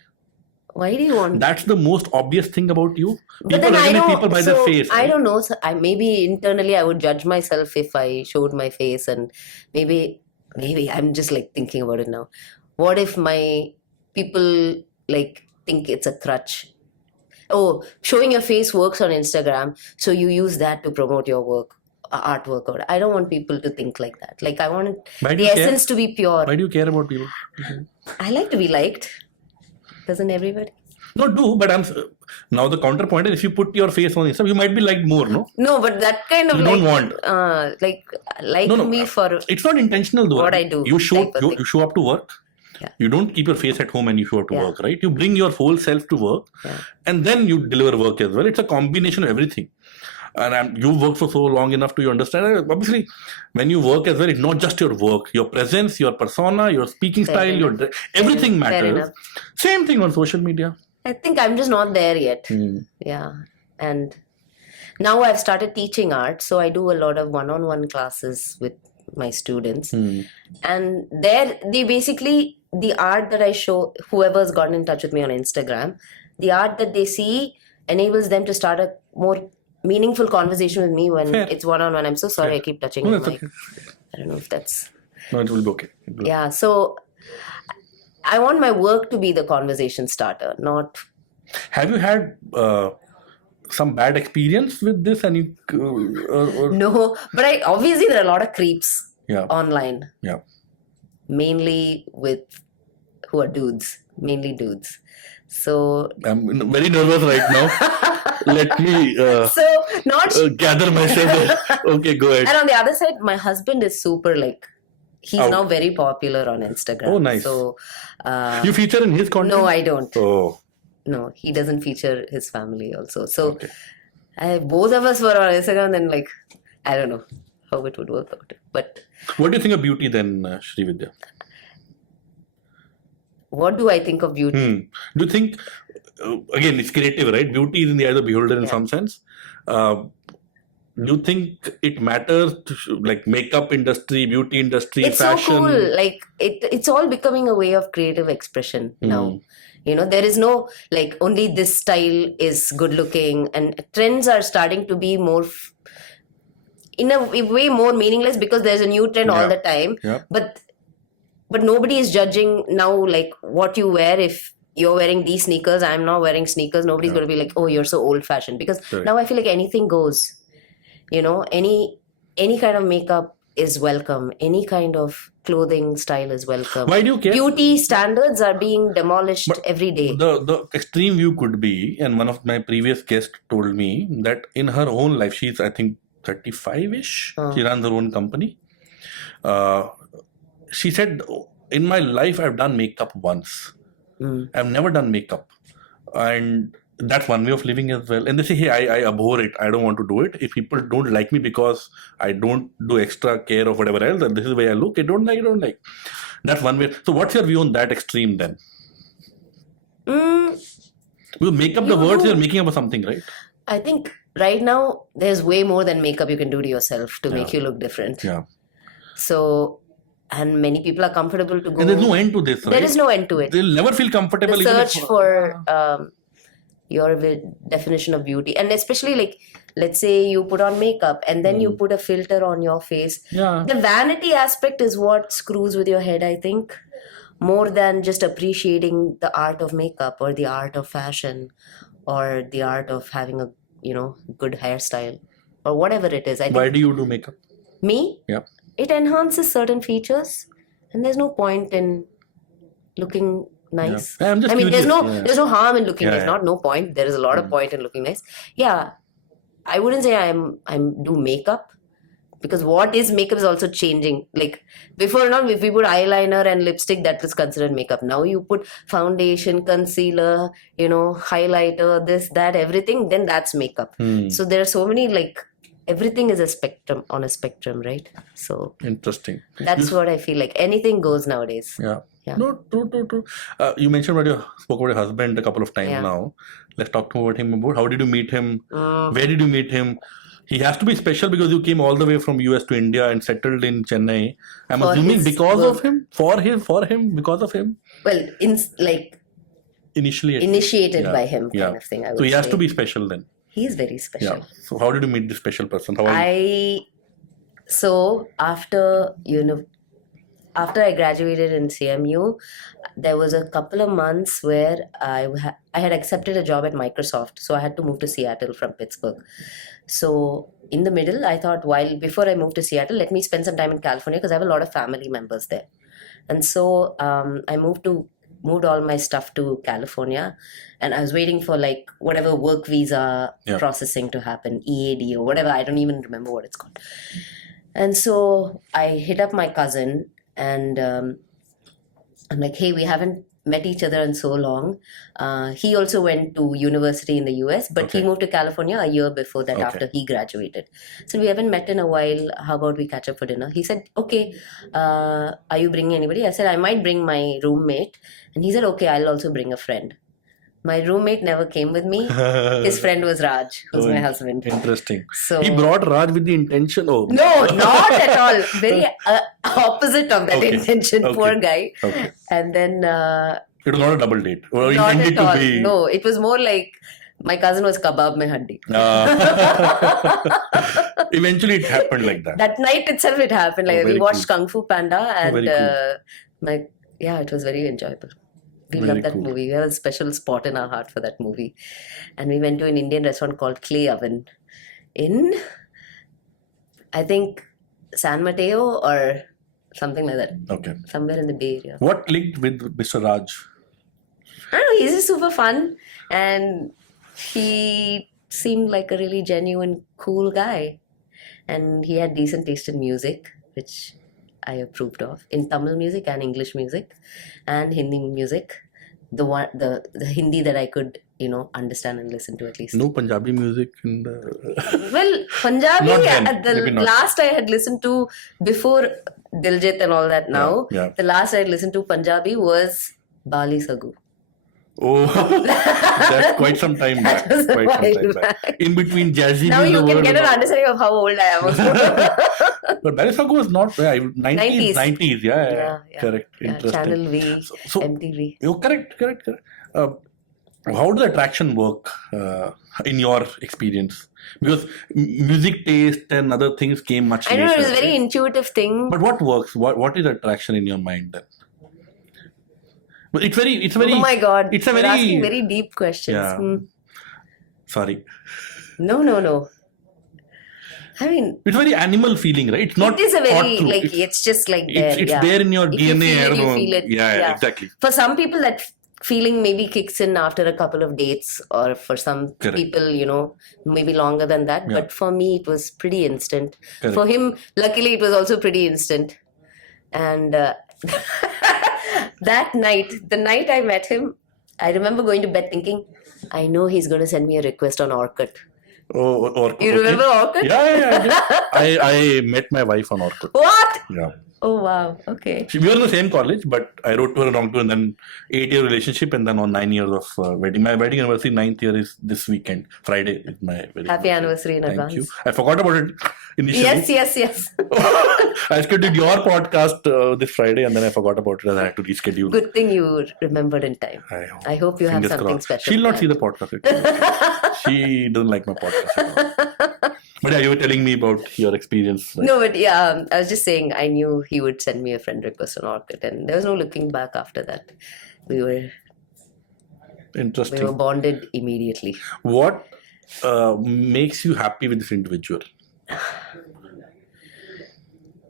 Why do you want? That's the most obvious thing about you. But then I recognize don't. people by their face. I right? don't know. So maybe internally I would judge myself if I showed my face, and maybe I'm just like thinking about it now. What if my people like think it's a crutch? showing your face works on Instagram, so you use that to promote your work, artwork. Or I don't want people to think like that. Like, I want Why do the you care? essence to be pure. Why do you care about people? I like to be liked. Doesn't everybody? No, but now the counterpoint is if you put your face on Instagram, you might be liked more, no? No, but that kind of You don't want. like me for It's not intentional though. what I do. You show type of thing. you show up to work. Yeah. You don't keep your face at home and you show up to Yeah. work, right? You bring your whole self to work, Yeah. and then you deliver work as well. It's a combination of everything. And you've worked for so long enough to you understand. Obviously, when you work as well, it's not just your work, your presence, your persona, your speaking Fair style, enough. everything Fair matters. enough. Same thing on social media. I think I'm just not there yet. Hmm. Yeah. And now I've started teaching art, so I do a lot of one-on-one classes with my students. Hmm. And there, they basically, the art that I show, whoever's gotten in touch with me on Instagram, the art that they see enables them to start a more meaningful conversation with me when Fair. it's one-on-one. I'm so sorry, Fair. I keep touching No, the that's mic. okay. I don't know if that's... No, it will be okay. It will- Yeah, so I want my work to be the conversation starter, not... Have you had some bad experience with this? And you, or No, but obviously there are a lot of creeps yeah, online, yeah. mainly with who are dudes, mainly dudes. So I'm very nervous right now. Let me not gather myself. Okay, go ahead. and on the other side, my husband is super he's Oh. now very popular on Instagram. Oh, nice. So You feature in his content? no, I don't. Oh, No, he doesn't feature his family also. So okay. both of us were on Instagram, then I don't know how it would work out. But What do you think of beauty then, Srividya? what do I think of beauty? Do you think, again, it's creative, right? Beauty is in the eye of the beholder in Yeah. some sense. Do you think it matters to, like makeup industry, beauty industry, It's fashion? so cool. It's all becoming a way of creative expression now. There is no only this style is good looking, and trends are starting to be more in a way more meaningless because there's a new trend all Yeah. the time. Yeah. But nobody is judging now what you wear. If you're wearing these sneakers, I'm not wearing sneakers, nobody's Yeah. going to be like, oh, you're so old fashioned, because Correct. now I feel like anything goes. Any kind of makeup is welcome, any kind of clothing style is welcome. Why do you care? Beauty standards are being demolished But every day. The extreme view could be, and one of my previous guests told me that in her own life, she's I think 35-ish. She runs her own company. She said, in my life, I've done makeup once. I've never done makeup. And that's one way of living as well. And they say, hey, I abhor it. I don't want to do it. If people don't like me because I don't do extra care or whatever else, and this is the way I look, I don't like. That's one way. So what's your view on that extreme then? Because makeup, the words you're making up or something, right? I think right now there's way more than makeup you can do to yourself to make you look different. Yeah. So, and many people are comfortable to go. And there's no end to this, right? There is no end to it. They'll never feel comfortable. The even search if- for your definition of beauty, and especially let's say you put on makeup and then you put a filter on your face. Yeah. The vanity aspect is what screws with your head, I think, more than just appreciating the art of makeup or the art of fashion or the art of having a good hairstyle or whatever it is. I Why think do you do makeup? me, Yeah. it enhances certain features, and there's no point in looking nice. Yeah. I'm just there's curious. no Yeah. there's no harm in looking Yeah, nice. yeah. Not no point. There is a lot of point in looking nice. Yeah, I wouldn't say I'm do makeup, because what is makeup is also changing. Like before, not if we put eyeliner and lipstick, that was considered makeup. Now you put foundation, concealer, highlighter, this, that, everything. Then that's makeup. So there are so many everything is a spectrum, right? So Interesting. that's what I feel like. Anything goes nowadays. Yeah. Yeah. No, true. You mentioned spoke about your husband a couple of times Yeah. now. Let's talk about him. How did you meet him? Mm. Where did you meet him? He has to be special because you came all the way from US to India and settled in Chennai. I'm For assuming his because work. of him? For him? Because of him? Well, Initially. at least. initiated Yeah. by him, Yeah. kind of thing. I would So he has say. to be special then. He's very special. Yeah. So how did you meet this special person? So after I graduated in CMU, there was a couple of months where I had accepted a job at Microsoft, so I had to move to Seattle from Pittsburgh. So in the middle, I thought, before I moved to Seattle, let me spend some time in California because I have a lot of family members there. And so I moved all my stuff to California, and I was waiting for like whatever work visa processing to happen, EAD or whatever. I don't even remember what it's called. And so I hit up my cousin, and I'm like, hey, we haven't met each other in so long. He also went to university in the US, but he moved to California a year before that, after he graduated. So we haven't met in a while. How about we catch up for dinner? He said, okay, are you bringing anybody? I said, I might bring my roommate. And he said, okay, I'll also bring a friend. My roommate never came with me. His friend was Raj, who's my husband. Interesting. So he brought Raj with the intention. Oh no, not at all. Very opposite of that intention. Poor guy. Okay. And then it was not a double date. Or not intended at all. to be. No, it was more like my cousin was kebab mein handi. Eventually, it happened like that. That night itself, it happened. Like we watched Kung Fu Panda, and it was very enjoyable. We loved that movie. We have a special spot in our heart for that movie. And we went to an Indian restaurant called Clay Oven in, I think, San Mateo or something like that. Okay. Somewhere in the Bay Area. What linked with Mr. Raj? I don't know. He's just super fun. And he seemed like a really genuine, cool guy. And he had decent taste in music, which I approved of, in Tamil music and English music and Hindi music. The Hindi that I could, understand and listen to at least. No Punjabi music in the... Well, Punjabi, the last I had listened to before Diljit and all that now, the last I had listened to Punjabi was Bali Sagu. Oh, that's quite some time back. In between jazzy. Now you can get an understanding of how old I am. But Balisagu was not 90s. Yeah. Correct. Interesting. Channel V, so, MTV. Oh, correct. How does attraction work in your experience? Because music taste and other things came much later. I know, it was a very intuitive thing. But what works? What is attraction in your mind then? But it's very. Oh my God! You're asking very deep questions. Yeah. Sorry. No. I mean, it's very animal feeling, right? It's not. It is a very it's just like there. It's there in your if DNA. You feel it. Yeah, exactly. For some people, that feeling maybe kicks in after a couple of dates, or for some people, maybe longer than that. Yeah. But for me, it was pretty instant. Correct. For him, luckily, it was also pretty instant. And that night, the night I met him, I remember going to bed thinking, I know he's going to send me a request on Orkut. Oh, Orkut. You remember Orkut? Yeah. I met my wife on Orkut. What? Yeah. Oh, wow. Okay. We were in the same college, but I wrote to her along to, and then 8-year relationship, and then on 9 years of wedding. My wedding anniversary, 9th year, is this weekend. Friday is my wedding. Happy anniversary in advance. Thank you. I forgot about it initially. Yes. I scheduled your podcast this Friday, and then I forgot about it, and I had to reschedule. Good thing you remembered in time. I hope you have something special. She'll not see the podcast. She doesn't like my podcast at all. But yeah, you were telling me about your experience. Right? No, but yeah, I was just saying I knew he would send me a friend request on Orkut, and there was no looking back after that. We were bonded immediately. What makes you happy with this individual?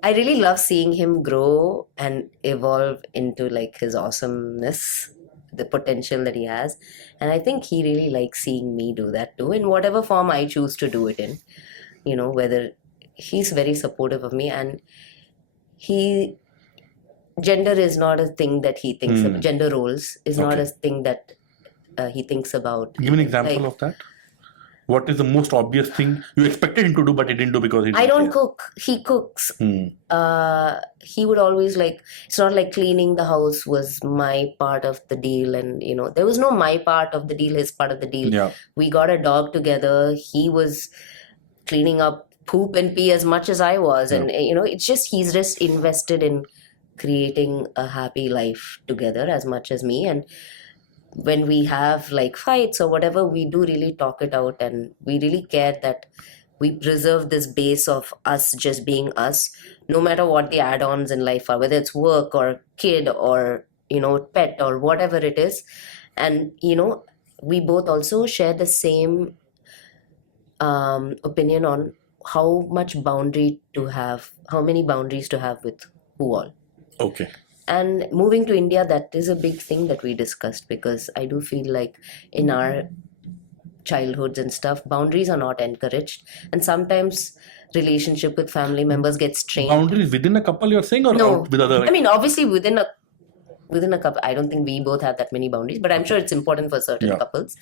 I really love seeing him grow and evolve into like his awesomeness, the potential that he has. And I think he really likes seeing me do that too, in whatever form I choose to do it in. Whether he's very supportive of me, and gender is not a thing that he thinks about. Gender roles is not a thing that he thinks about. Give an example of that. What is the most obvious thing you expected him to do, but he didn't do because he didn't I don't cook. He cooks. He would always it's not like cleaning the house was my part of the deal. And, there was no my part of the deal, his part of the deal. Yeah. We got a dog together. He was cleaning up poop and pee as much as I was. And, it's just, he's just invested in creating a happy life together as much as me. And when we have fights or whatever, we do really talk it out, and we really care that we preserve this base of us just being us, no matter what the add-ons in life are, whether it's work or kid or pet or whatever it is. And, we both also share the same opinion on how many boundaries to have with who all. Okay. And moving to India, that is a big thing that we discussed, because I do feel like in our childhoods and stuff, boundaries are not encouraged. And sometimes relationship with family members gets strained. Boundaries within a couple, you're saying, or No, out with other? I mean, obviously within a couple, I don't think we both have that many boundaries, but I'm sure it's important for certain couples.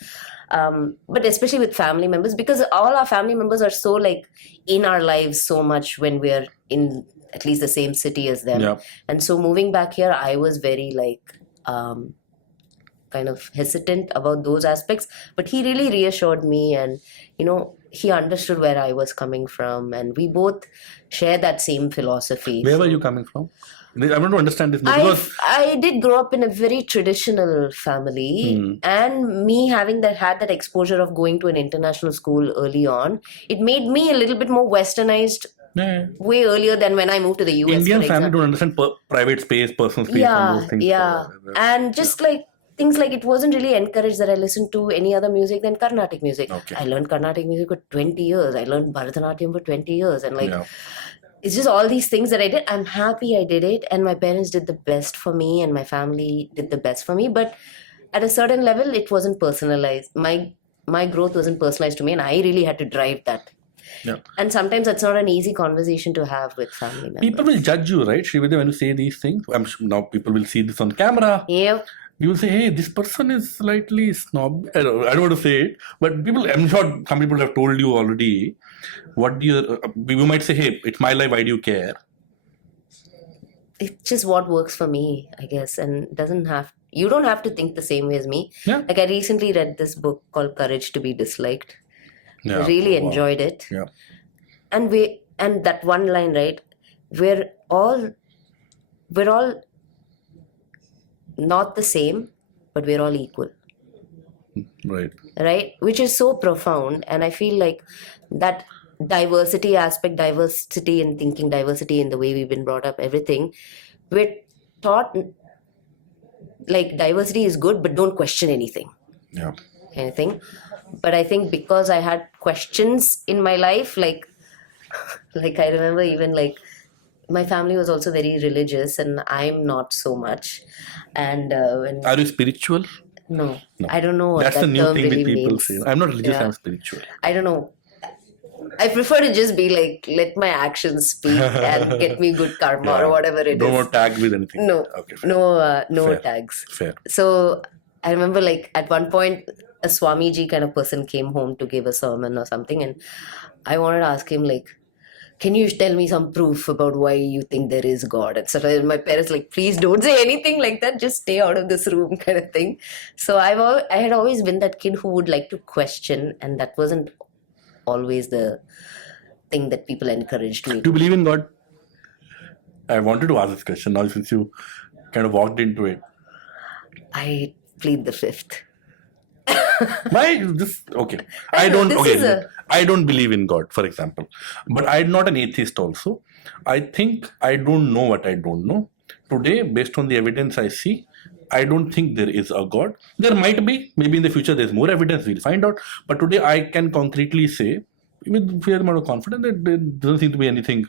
But especially with family members, because all our family members are so like in our lives so much when we're in at least the same city as them. Yeah. And so moving back here, I was very like kind of hesitant about those aspects, but he really reassured me, and he understood where I was coming from, and we both share that same philosophy. Where were you coming from? I want to understand this more, because I did grow up in a very traditional family, and me having had that exposure of going to an international school early on, it made me a little bit more westernized way earlier than when I moved to the US. Indian family don't understand private space, personal space, and those things. Yeah, and just like things like it wasn't really encouraged that I listened to any other music than Carnatic music. Okay. I learned Carnatic music for 20 years. I learned Bharatanatyam for 20 years, and it's just all these things that I did. I'm happy I did it, and my parents did the best for me, and my family did the best for me. But at a certain level, it wasn't personalized. My growth wasn't personalized to me, and I really had to drive that. Yeah. And sometimes that's not an easy conversation to have with family members. People will judge you, right, Srividya, when you say these things. I'm sure now people will see this on camera. Yeah. You will say, hey, this person is slightly snob. I don't want to say it, but I'm sure some people have told you already. What do you might say, hey, it's my life, why do you care? It's just what works for me, I guess, and you don't have to think the same way as me. Yeah. Like I recently read this book called Courage to be Disliked. Yeah. I really enjoyed it. Yeah. And that one line, right? We're all not the same, but we're all equal. Right? Which is so profound. And I feel like that diversity aspect, diversity in thinking, diversity in the way we've been brought up, everything, we're taught like diversity is good, but don't question anything. Yeah. Kind of thing. But I think because I had questions in my life, like I remember even like my family was also very religious, and I'm not so much. And are you spiritual? No, I don't know what that's that the new term thing really that people means. say. I'm not religious, I'm spiritual. I don't know. I prefer to just be like, let my actions speak and get me good karma or whatever it is. Don't want tag with anything. No, okay, no fair. tags. Fair. So I remember like at one point, a Swamiji kind of person came home to give a sermon or something, and I wanted to ask him like, can you tell me some proof about why you think there is God, etc. And my parents like, please don't say anything like that, just stay out of this room kind of thing. So I had always been that kid who would like to question, and that wasn't always the thing that people encouraged me. Do you believe in God? I wanted to ask this question now since you kind of walked into it. I plead the fifth. Why this? Okay, I don't believe in God, for example, but I'm not an atheist. Also, I think I don't know what I don't know. Today, based on the evidence I see, I don't think there is a God. There might be, maybe in the future there's more evidence, we'll find out. But today I can concretely say, with fair amount of confidence, that there doesn't seem to be anything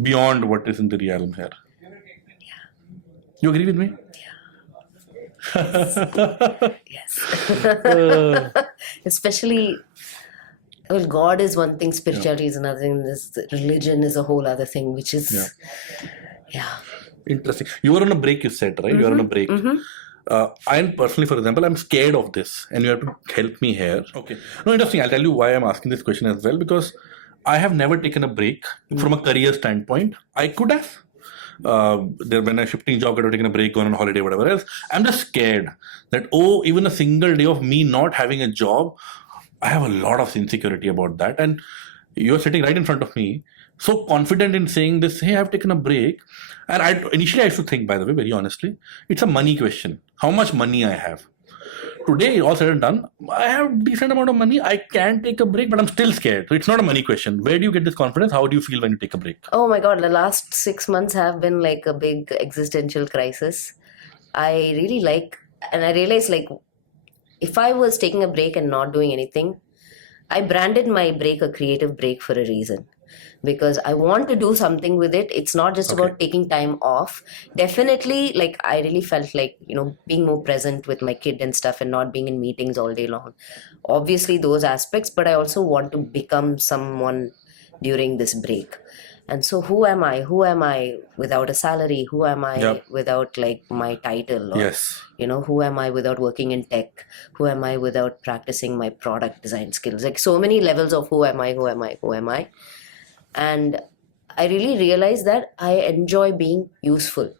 beyond what is in the realm here. Yeah. You agree with me? Yes. Especially, well, God is one thing, spirituality is another thing, this religion is a whole other thing, which is, Interesting. You were on a break, you said, right? You were on a break. I personally, for example, I'm scared of this, and you have to help me here. Okay. No, interesting. I'll tell you why I'm asking this question as well, because I have never taken a break from a career standpoint. I could have. When I'm shifting job, I could have taken a break, gone on holiday, whatever else. I'm just scared that, even a single day of me not having a job, I have a lot of insecurity about that. And you're sitting right in front of me, so confident in saying this, hey, I've taken a break. And initially I used to think, by the way, very honestly, it's a money question. How much money I have. Today, all said and done, I have a decent amount of money. I can take a break, but I'm still scared. So it's not a money question. Where do you get this confidence? How do you feel when you take a break? Oh my God, the last 6 months have been like a big existential crisis. I really like, and I realized like if I was taking a break and not doing anything, I branded my break a creative break for a reason. Because I want to do something with it. It's not just Okay. about taking time off. Definitely, like I really felt like, being more present with my kid and stuff and not being in meetings all day long. Obviously, those aspects, but I also want to become someone during this break. And so, who am I? Who am I without a salary? Who am I Yep. without like my title? Or, Yes. who am I without working in tech? Who am I without practicing my product design skills? Like so many levels of who am I? Who am I? Who am I? And I really realized that I enjoy being useful.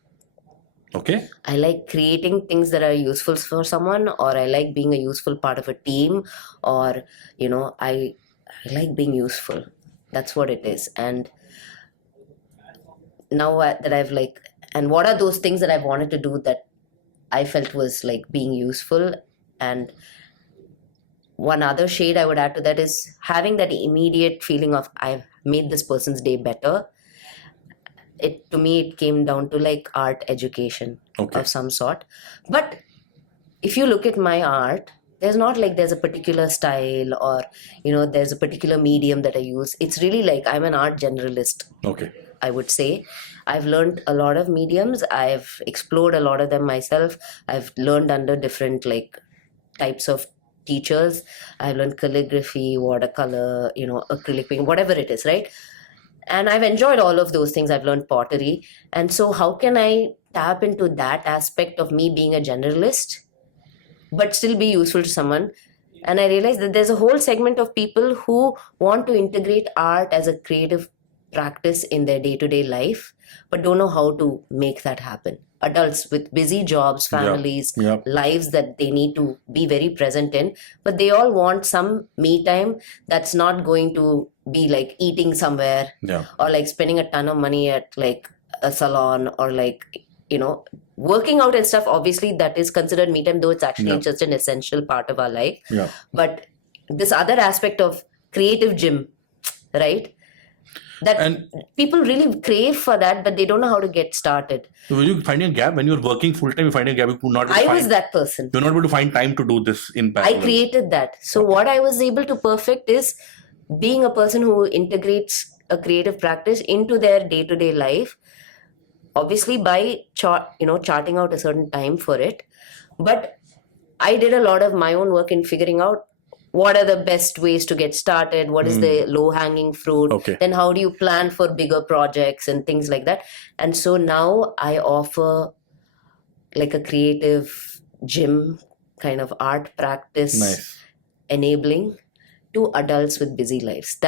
Okay. I like creating things that are useful for someone, or I like being a useful part of a team, or, I like being useful. That's what it is. And now that I've like, and what are those things that I've wanted to do that I felt was like being useful? And one other shade I would add to that is having that immediate feeling of I've made this person's day better. To me, it came down to like art education Okay. of some sort. But if you look at my art, there's not like there's a particular style or, there's a particular medium that I use. It's really like I'm an art generalist. Okay. I would say. I've learned a lot of mediums. I've explored a lot of them myself. I've learned under different like types of teachers. I've learned calligraphy, watercolor, acrylic paint, whatever it is, right? And I've enjoyed all of those things. I've learned pottery. And so how can I tap into that aspect of me being a generalist, but still be useful to someone? And I realized that there's a whole segment of people who want to integrate art as a creative practice in their day-to-day life, but don't know how to make that happen. Adults with busy jobs, families, Yep. lives that they need to be very present in, but they all want some me time that's not going to be like eating somewhere Yeah. or like spending a ton of money at like a salon or like, working out and stuff. Obviously, that is considered me time, though it's actually Yeah. just an essential part of our life. Yeah. But this other aspect of creative gym, right? That And people really crave for that, but they don't know how to get started. will you find a gap when you're working full time? You find a gap. You could not. I was that person. You're not able to find time to do this in I parallel. created that. So what I was able to perfect is being a person who integrates a creative practice into their day-to-day life. Obviously, by charting out a certain time for it. But I did a lot of my own work in figuring out what are the best ways to get started, what is the low-hanging fruit, Okay. then how do you plan for bigger projects and things like that. And so now I offer like a creative gym kind of art practice Nice. enabling to adults with busy lives.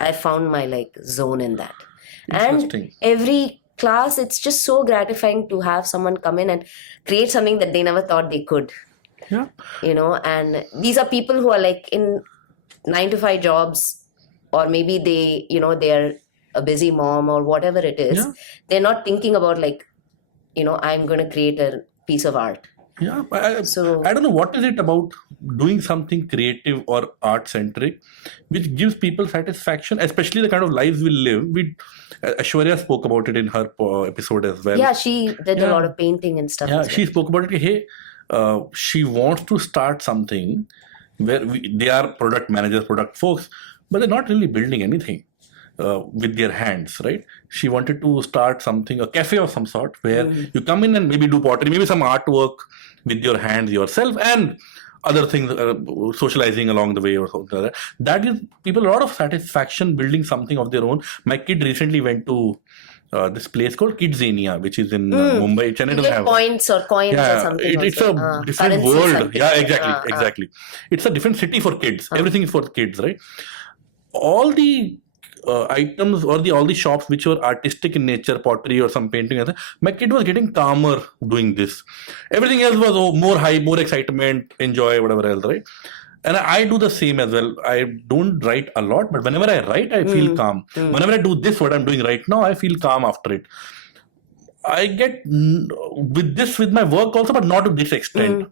I found my like zone in that. And Interesting. every class, it's just so gratifying to have someone come in and create something that they never thought they could. Yeah. And these are people who are like in 9-to-5 jobs, or maybe they're a busy mom or whatever it is. Yeah. They're not thinking about like, I'm going to create a piece of art. Yeah. So I don't know what is it about doing something creative or art centric which gives people satisfaction, especially the kind of lives we live. Aishwarya spoke about it in her episode as well. yeah, she did Yeah. a lot of painting and stuff. Yeah, as well. she spoke about it. Hey, she wants to start something where they are product managers, product folks, but they're not really building anything with their hands, right? She wanted to start something, a cafe of some sort, where you come in and maybe do pottery, maybe some artwork with your hands yourself, and other things, socializing along the way or something like that. That gives people a lot of satisfaction building something of their own. My kid recently went to this place called Kidzania, which is in Mumbai. Chennai You doesn't get have. points or coins or Yeah, something. it's also. a different Currency world. something. Yeah, exactly. It's a different city for kids. Everything is for kids, right? All the items or all the shops which were artistic in nature, pottery or some painting, my kid was getting calmer doing this. Everything else was more hype, more excitement, enjoy, whatever else, right? And I do the same as well. I don't write a lot, but whenever I write, I feel calm. Whenever I do this, what I'm doing right now, I feel calm after it. I get with my work also, but not to this extent.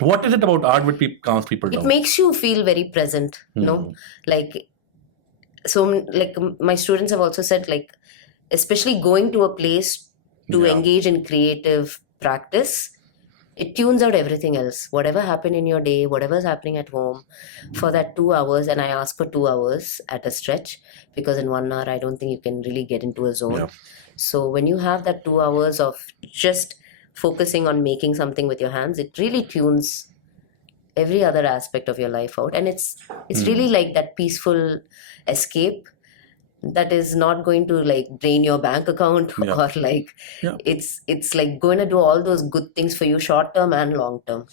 What is it about art which calms people It down? makes you feel very present, no? Like, so like my students have also said, like, especially going to a place to engage in creative practice, it tunes out everything else. Whatever happened in your day, whatever's happening at home, for that 2 hours, and I ask for 2 hours at a stretch, because in 1 hour, I don't think you can really get into a zone. Yeah. So when you have that 2 hours of just focusing on making something with your hands, it really tunes every other aspect of your life out. And it's really like that peaceful escape that is not going to like drain your bank account Yeah. or like Yeah. it's like going to do all those good things for you short term and long term,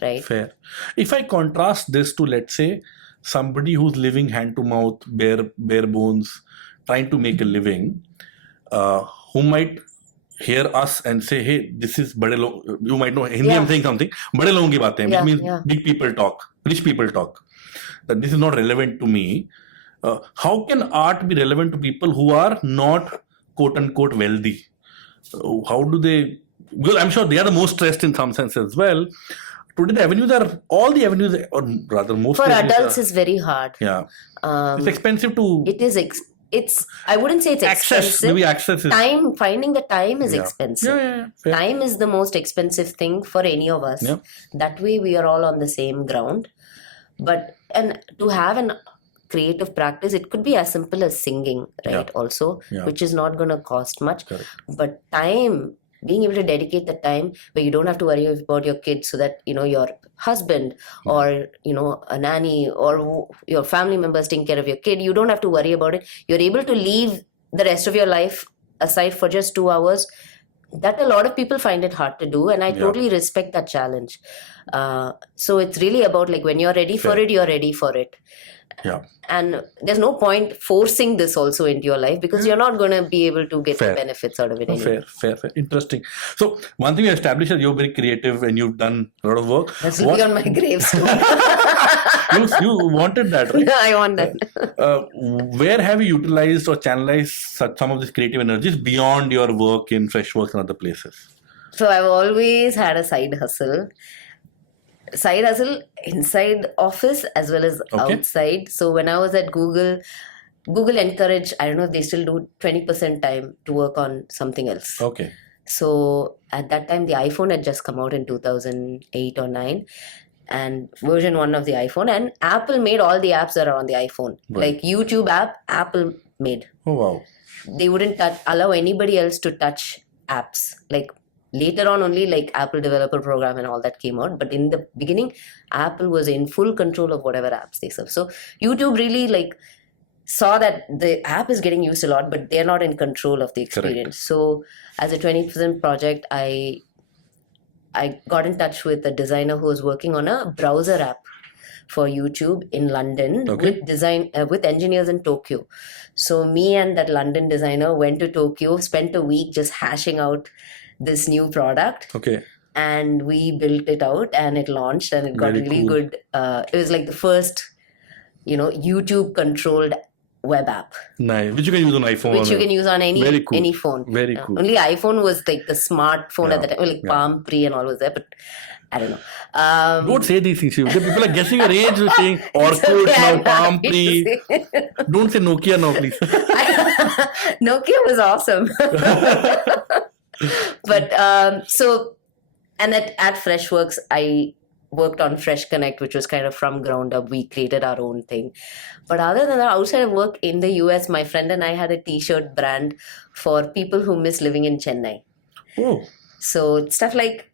right? Fair. If I contrast this to, let's say, somebody who's living hand to mouth, bare bones, trying to make a living, who might hear us and say, "Hey, this is bade log." You might know Hindi. Yeah. I'm saying something. Bade logon ki baatein, which Yeah, means yeah. big people talk, rich people talk. That this is not relevant to me. How can art be relevant to people who are not quote unquote wealthy? How do they? Because I'm sure they are the most stressed in some sense as well. Today, the avenues are all the avenues, or rather, most For avenues adults, are, is very hard. yeah, it's expensive to It is. It's. I wouldn't say it's access. expensive. Maybe access is Finding the time is yeah. expensive. Yeah. Fair. Time is the most expensive thing for any of us. Yeah. That way, we are all on the same ground. But and to have an creative practice, it could be as simple as singing, right? Yeah. Also, Yeah. which is not going to cost much. Correct. But time, being able to dedicate the time where you don't have to worry about your kids, so that your husband or a nanny or your family members taking care of your kid, you don't have to worry about it. You're able to leave the rest of your life aside for just 2 hours. That a lot of people find it hard to do, and I totally respect that challenge. So it's really about like when you're ready for it, you're ready for it. Yeah. And there's no point forcing this also into your life, because you're not going to be able to get the Fair. benefits out of it anyway. Fair. Interesting. So one thing you established is you're very creative and you've done a lot of work. That's will be on my gravestone. You wanted that, right? I want that. Where have you utilized or channelized some of these creative energies beyond your work in Freshworks and other places? So I've always had a side hustle. Side hustle inside office as well as outside. So when I was at Google encouraged, I don't know if they still do, 20% time to work on something else. Okay. So at that time, the iPhone had just come out in 2008 or 9, and version 1 of the iPhone, and Apple made all the apps that are on the iPhone. Right. Like YouTube app, Apple made. Oh, wow. They wouldn't allow anybody else to touch apps. Like later on only like Apple developer program and all that came out. But in the beginning, Apple was in full control of whatever apps they serve. So YouTube really like saw that the app is getting used a lot, but they're not in control of the experience. Correct. So as a 20% project, I got in touch with a designer who was working on a browser app for YouTube in London with engineers in Tokyo. So me and that London designer went to Tokyo, spent a week just hashing out this new product. Okay. And we built it out and it launched and it got Very really cool. good. It was like the first, YouTube controlled web app, Nice. Which you can use on iPhone. which you can use on Very cool. any phone. Very cool. Only iPhone was like the smartphone at the time, like Palm Pre and all was there, but I don't know. Don't say these things. People are guessing your age. You're saying Orkut, okay, now I'm Palm happy Pre. to say. Don't say Nokia now, please. Nokia was awesome. But so, and at Freshworks, I worked on Fresh Connect, which was kind of from ground up. We created our own thing. But other than that, outside of work in the US, my friend and I had a t-shirt brand for people who miss living in Chennai. Oh. So stuff like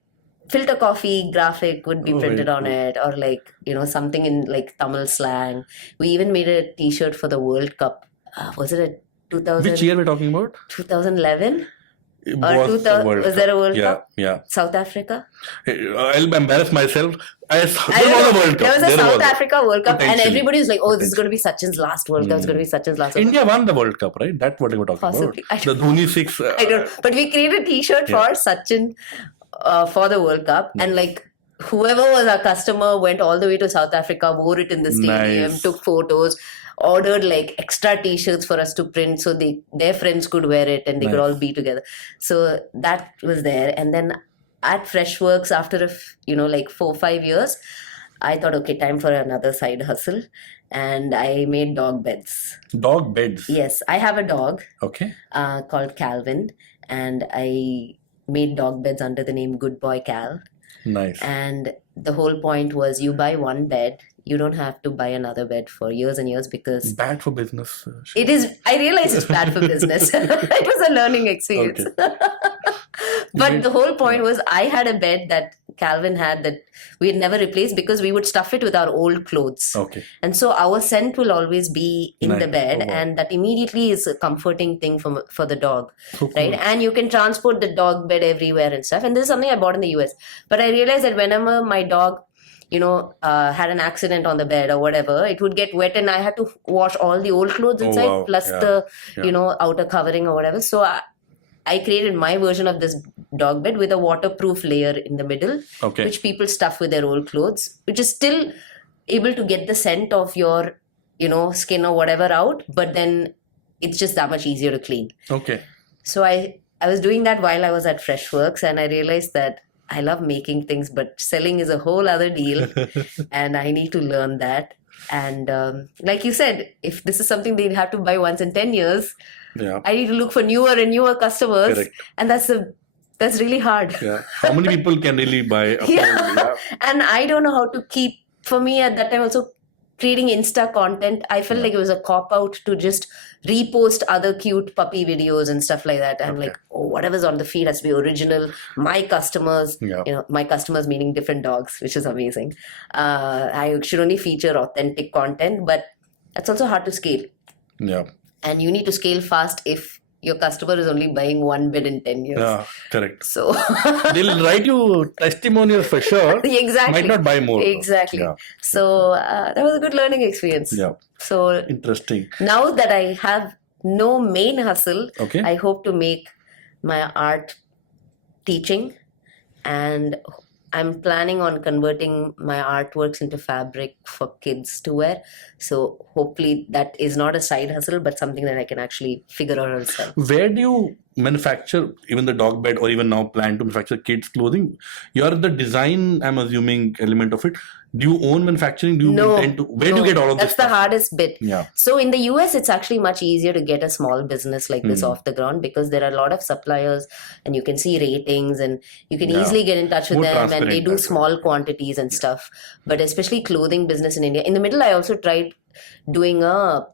filter coffee graphic would be printed very on cool. it, or like, something in like Tamil slang. We even made a t-shirt for the World Cup. Was it a 2000, Which year we're talking about? 2011? It Or was 2000, World was there a Cup. World Cup? Yeah. South Africa? I'll embarrass myself. There was I don't know. a World Cup. There was a South Africa World Cup, and Potentially. everybody was like, "Oh, this is going to be Sachin's last World Cup. It's going to be Sachin's last World Cup." India won the World Cup, right? That's what we were talking Possibly. about. The Dhoni 6. I don't. But we created a T-shirt for Sachin for the World Cup, and like whoever was our customer went all the way to South Africa, wore it in the stadium, Nice. took photos, ordered like extra T-shirts for us to print, so their friends could wear it and they could Nice. all be together. So that was there, and then at Freshworks, after like 4 or 5 years, I thought, okay, time for another side hustle, and I made dog beds. Dog beds. Yes, I have a dog Okay. called Calvin, and I made dog beds under the name Good Boy Cal. Nice. And the whole point was you buy one bed, you don't have to buy another bed for years and years because Bad for business. it is, I realize it's bad for business. It was a learning experience. Okay. But the whole point was I had a bed that Calvin had that we had never replaced because we would stuff it with our old clothes. Okay. And so our scent will always be in Nice. the bed, Oh, wow. and that immediately is a comforting thing for the dog, So cool. right? And you can transport the dog bed everywhere and stuff. And this is something I bought in the US. But I realized that whenever my dog, had an accident on the bed or whatever, it would get wet and I had to wash all the old clothes inside wow. plus Yeah. the, outer covering or whatever. So I created my version of this dog bed with a waterproof layer in the middle, Okay. which people stuff with their old clothes, which is still able to get the scent of your, skin or whatever out, but then it's just that much easier to clean. Okay. So I was doing that while I was at Freshworks, and I realized that I love making things, but selling is a whole other deal, and I need to learn that. And like you said, if this is something they have to buy once in 10 years, Yeah. I need to look for newer and newer customers. Correct. And that's really hard. Yeah. How many people can really buy? Yeah. And I don't know how to keep, for me at that time also, creating Insta content, I felt like it was a cop out to just repost other cute puppy videos and stuff like that. And Okay. whatever's on the feed has to be original. My customers, Yeah. my customers meaning different dogs, which is amazing. I should only feature authentic content, but that's also hard to scale. Yeah. And you need to scale fast if your customer is only buying one bed in 10 years. Yeah. Correct. So They'll write you testimonials for sure. exactly. Might not buy more. though. Exactly. Yeah. So that was a good learning experience. Yeah. So Interesting. now that I have no main hustle, Okay. I hope to make my art teaching, and I'm planning on converting my artworks into fabric for kids to wear. So hopefully that is not a side hustle, but something that I can actually figure out and sell. Where do you manufacture even the dog bed or even now plan to manufacture kids clothing? You're the design, I'm assuming, element of it. Do you own manufacturing? Do you No, intend to? Where do you no, get all of this That's the stuff? hardest bit. Yeah. So in the US, it's actually much easier to get a small business like this Hmm. off the ground because there are a lot of suppliers and you can see ratings and you can Yeah. easily get in touch with More them, and they transparent do that way. small quantities and stuff. But especially clothing business in India. In the middle, I also tried doing a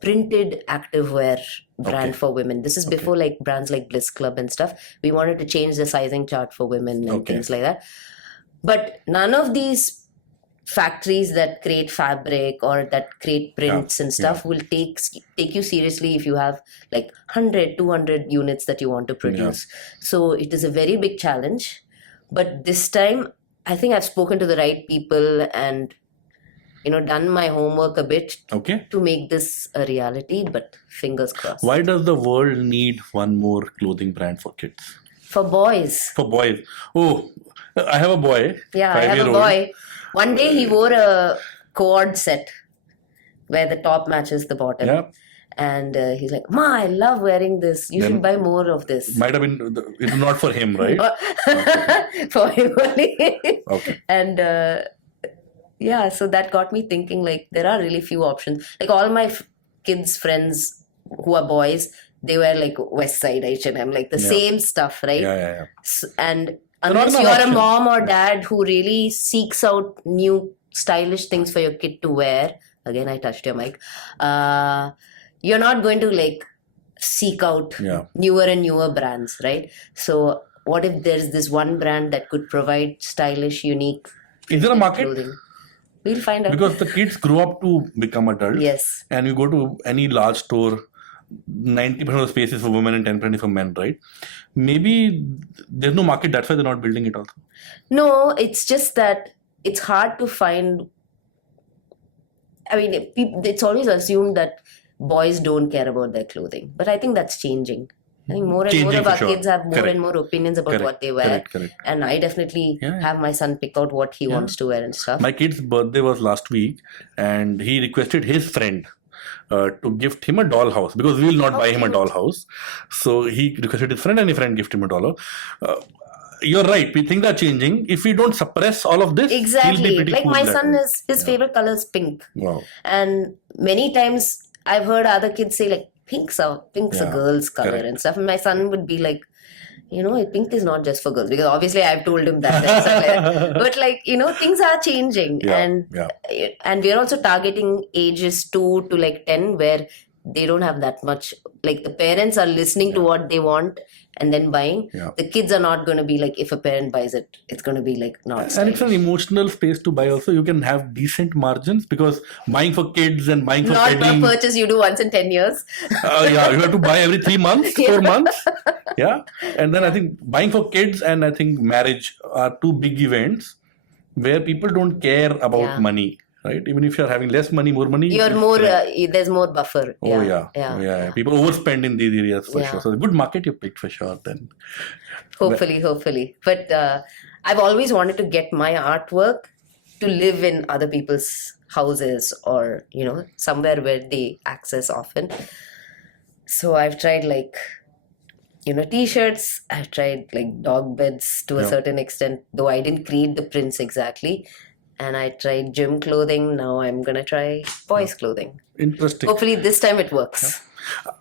printed activewear brand Okay. for women. This is Okay. before like brands like Bliss Club and stuff. We wanted to change the sizing chart for women and Okay. things like that. But none of these factories that create fabric or that create prints and stuff will take you seriously if you have like 100 200 units that you want to produce. So it is a very big challenge, but this time I think I've spoken to the right people and done my homework a bit Okay. to make this a reality, but fingers crossed. Why does the world need one more clothing brand for kids? For boys. For boys. Oh, I have a boy. Yeah, I have a 5-year-old. boy. One day he wore a cord set where the top matches the bottom. Yeah. And he's like, Ma, I love wearing this. You Then- should buy more of this. Might have been, it's not for him, right? For him only. Okay. And so that got me thinking, like, there are really few options. Like all my kids' friends who are boys, they wear like West Side H&M, like the Yeah. same stuff, right? Yeah. And There are unless no you're a options. mom or dad who really seeks out new stylish things for your kid to wear, again I touched your mic, you're not going to like seek out Yeah. newer and newer brands, right? So what if there's this one brand that could provide stylish, unique Is there a market? clothing? We'll find out. Because the kids grow up to become adults. Yes. And you go to any large store, 90% of the space is for women and 10% is for men, right? Maybe there's no market, that's why they're not building it also. No, it's just that it's hard to find. I mean, it's always assumed that boys don't care about their clothing, but I think that's changing. I think more and more Changing of for our sure. kids have more Correct. and more opinions about Correct. what they wear. Correct. And I definitely Yeah. have my son pick out what he wants to wear and stuff. My kid's birthday was last week, and he requested his friend to gift him a dollhouse because we will not buy him a cute. dollhouse. So he requested his friend, and his friend gifted him a dollar. You're right. Things are changing. If we don't suppress all of this, he'll be Exactly. pretty Like cool my that son way. is, his favorite color is pink. Wow. And many times I've heard other kids say like, pink's a Yeah, girl's color correct. and stuff. And my son would be like, pink is not just for girls, because obviously I've told him that. And stuff like that. But like, things are changing. And we're also targeting ages 2 to like 10, where they don't have that much, like the parents are listening to what they want and then buying. The kids are not going to be like, if a parent buys it, it's going to be like not stylish. And it's an emotional space to buy also. You can have decent margins, because buying for kids and buying for not wedding, a purchase you do once in 10 years. you have to buy every 3 months, 4 months. And then I think buying for kids and I think marriage are 2 big events where people don't care about money. Right? Even if you're having less money, more money, you're more. There's more buffer. People overspend in these areas for sure. So the good market you picked for sure. Then, hopefully. But I've always wanted to get my artwork to live in other people's houses, or somewhere where they access often. So I've tried like t-shirts. I've tried like dog beds to a certain extent, though I didn't create the prints exactly. And I tried gym clothing. Now I'm going to try boys clothing. Interesting. Hopefully this time it works.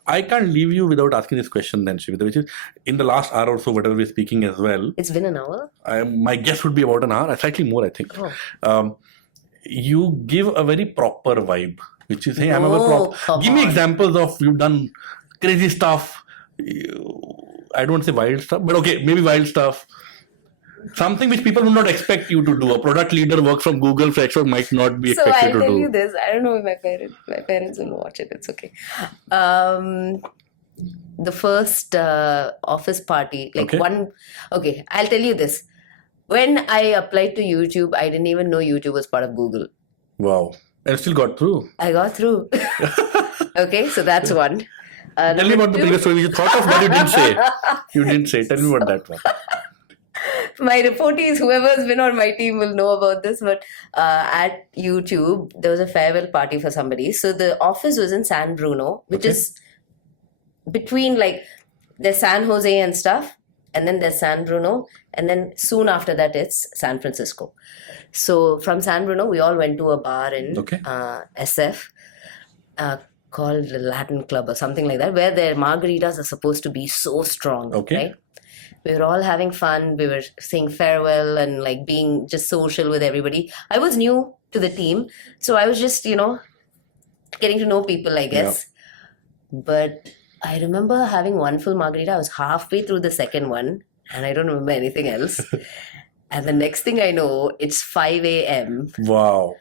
I can't leave you without asking this question then, Srividya, which is, in the last hour or so, whatever we're speaking as well. It's been an hour? My guess would be about an hour, slightly more, I think. You give a very proper vibe, which is, hey, I'm a proper. Give me examples of you've done crazy stuff. I don't say wild stuff, but okay, maybe wild stuff. Something which people would not expect you to do. A product leader works from Google, Freshwork might not be expected to do. So I'll tell you this. I don't know if my parents will watch it. It's okay. The first office party, I'll tell you this. When I applied to YouTube, I didn't even know YouTube was part of Google. Wow. And still got through. I got through. Okay, so that's one. Tell me about the previous story you thought of, but you didn't say. You didn't say. Tell me about that one. My reportees, whoever's been on my team will know about this, but at YouTube, there was a farewell party for somebody. So the office was in San Bruno, which is between like there's San Jose and stuff, and then there's San Bruno, and then soon after that it's San Francisco. So from San Bruno, we all went to a bar in SF called the Latin Club or something like that, where their margaritas are supposed to be so strong, right? We were all having fun. We were saying farewell and like being just social with everybody. I was new to the team, so I was just, getting to know people, I guess. But I remember having one full margarita. I was halfway through the second one, and I don't remember anything else. And the next thing I know, it's 5 a.m. Wow.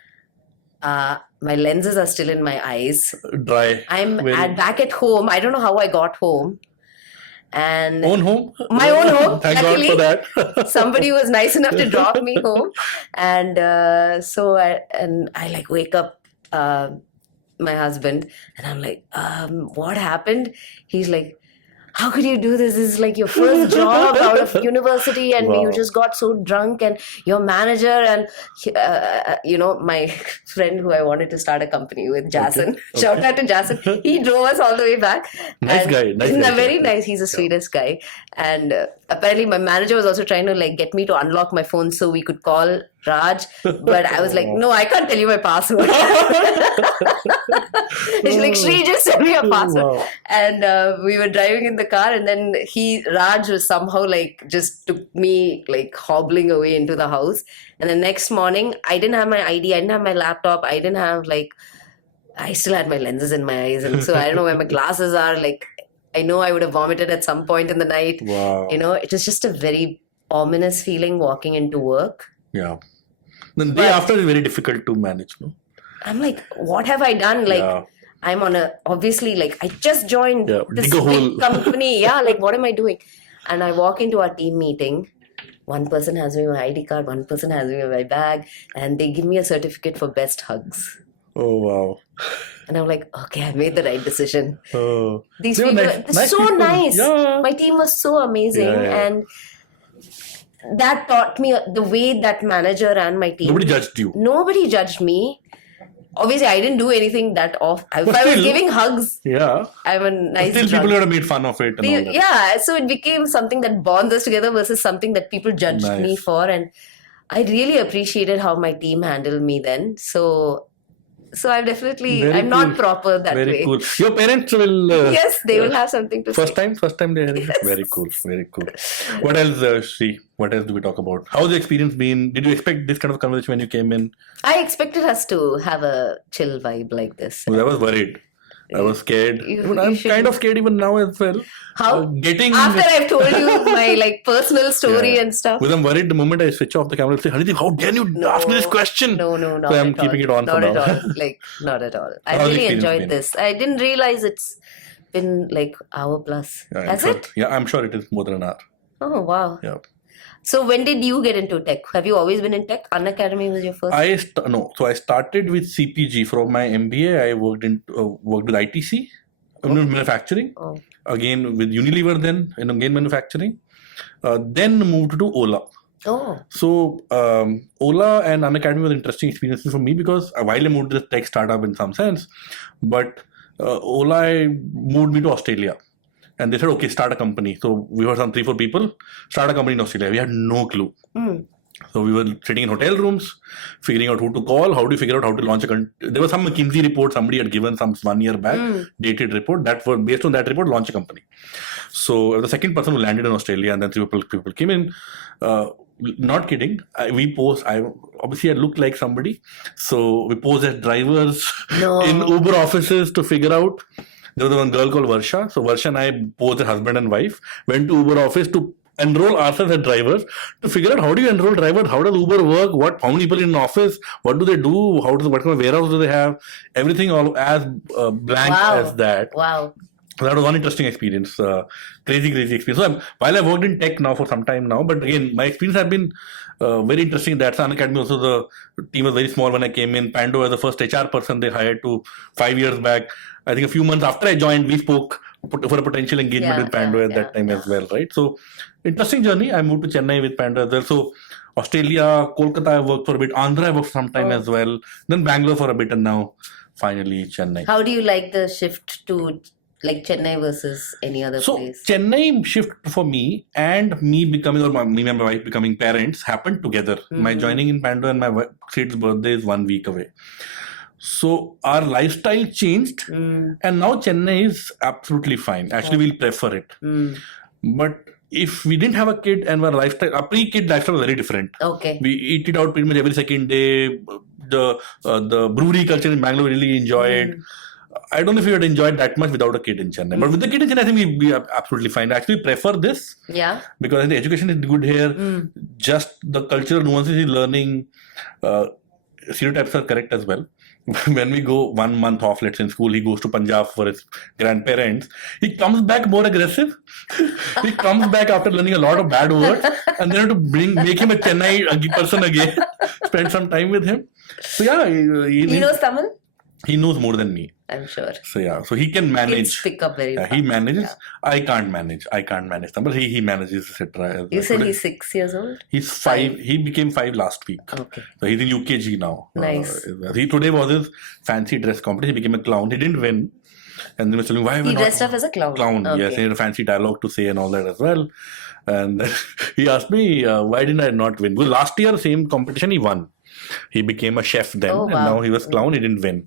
My lenses are still in my eyes. Dry. I'm back at home. I don't know how I got home. And own home? My own home. Thank luckily, God for that. Somebody was nice enough to drop me home. And so I like wake up my husband, and I'm like, what happened? He's like, how could you do this? This is like your first job out of university, and you just got so drunk, and your manager and my friend who I wanted to start a company with, Jason. Shout out to Jason. He drove us all the way back. Nice guy. Very nice. He's the sweetest guy. And apparently my manager was also trying to like get me to unlock my phone so we could call Raj, but I was like, no, I can't tell you my password. She's like, Shri, just tell me your password. Wow. And we were driving in the car, and then Raj was somehow like just took me like hobbling away into the house. And the next morning, I didn't have my ID, I didn't have my laptop, I didn't have I still had my lenses in my eyes, and so I don't know where my glasses are. Like, I know I would have vomited at some point in the night. Wow. It was just a very ominous feeling walking into work. Yeah. The day after is very difficult to manage, no? I'm like, what have I done? Like, I'm on obviously, like, I just joined this big company. What am I doing? And I walk into our team meeting. One person has me my ID card, one person has me my bag, and they give me a certificate for best hugs. Oh, wow. And I'm like, okay, I made the right decision. Oh. These people, nice so people. Nice. Yeah. My team was so amazing. And that taught me the way that manager and my team. Nobody judged you. Nobody judged me. Obviously, I didn't do anything that off. If I was giving hugs, I'm a nice still drug. People would have made fun of it. And all that. Yeah, so it became something that bonds us together versus something that people judged me for. And I really appreciated how my team handled me then. So So I'm definitely, Very I'm not cool. proper that Very way. cool. Your parents will. Yes, they will have something to First say. time they're hearing it? Very cool, very cool. What else, Shri? What else do we talk about? How's the experience been? Did you expect this kind of conversation when you came in? I expected us to have a chill vibe like this. Because I was worried. I was scared. I'm kind of scared even now as well. How? Getting After I've told you my like personal story and stuff. Because I'm worried the moment I switch off the camera, I'll say, Hanideep, how dare you ask me this question? No, not So I'm at keeping all. it on Not for at now. all. Like, not at all. I How's the really experience enjoyed been? this. I didn't realize it's been like hour plus. Yeah, Has it? Yeah, I'm sure it is more than an hour. Oh, wow. Yeah. So when did you get into tech? Have you always been in tech? Unacademy was your first? So I started with CPG. From my MBA, I worked with ITC, manufacturing. Oh. Again with Unilever, then and again manufacturing. Then moved to Ola. Oh. So Ola and Unacademy were interesting experiences for me because while I moved to the tech startup in some sense, but Ola moved me to Australia. And they said, okay, start a company. So we were some 3-4 people, start a company in Australia. We had no clue. So we were sitting in hotel rooms, figuring out who to call, how to figure out how to launch a country. There was some McKinsey report somebody had given some 1 year back, dated report, that was based on that report, launch a company. So I was the second person who landed in Australia, and then 3 people came in. Not kidding. Obviously I looked like somebody. So we posed as drivers in Uber offices to figure out. There was one girl called Varsha. So Varsha and I, both husband and wife, went to Uber office to enroll ourselves as drivers to figure out how do you enroll drivers, how does Uber work, how many people in an office, what do they do, what kind of warehouse do they have, everything all as blank as that. Wow. That was one interesting experience, crazy experience. So while I worked in tech now for some time now, but again, my experience has been very interesting. That's Unacademy. Also, the team was very small when I came in. Pando was the first HR person they hired 5 years back. I think a few months after I joined, we spoke for a potential engagement with Pando at that time as well, right? So, interesting journey. I moved to Chennai with Pando as well. So, Australia, Kolkata, I worked for a bit. Andhra, I worked for some time as well. Then Bangalore for a bit, and now finally Chennai. How do you like the shift to like Chennai versus any other place? So Chennai shift for me and me becoming, or me and my wife becoming parents happened together. My joining in Pando and my kid's birthday is 1 week away. So our lifestyle changed, and now Chennai is absolutely fine. Actually, we'll prefer it. But if we didn't have a kid and our pre-kid lifestyle was very different. Okay. We eat it out pretty much every second day. The brewery culture in Bangalore really enjoyed. I don't know if we would enjoyed that much without a kid in Chennai. But with the kid in Chennai, I think we'd be absolutely fine. I actually prefer this. Yeah. Because the education is good here. Just the cultural nuances is learning. Stereotypes are correct as well. When we go 1 month off, let's say in school, he goes to Punjab for his grandparents. He comes back more aggressive. He comes back after learning a lot of bad words, and then to make him a Chennai person again. Spend some time with him. So yeah, he knows Tamil. He knows more than me. I'm sure. So yeah, so he can manage. Kids pick up very fast. He manages. Yeah. I can't manage Tamil. He manages, etc. You said he's 6 years old? He's 5. He became 5 last week. Okay. So he's in UKG now. Nice. Today was his fancy dress competition. He became a clown. He didn't win. And then was telling why he dressed up as a clown. Okay. Yes, he had a fancy dialogue to say and all that as well. And then he asked me, why didn't I not win? Because last year, same competition, he won. He became a chef then, and now he was clown. He didn't win.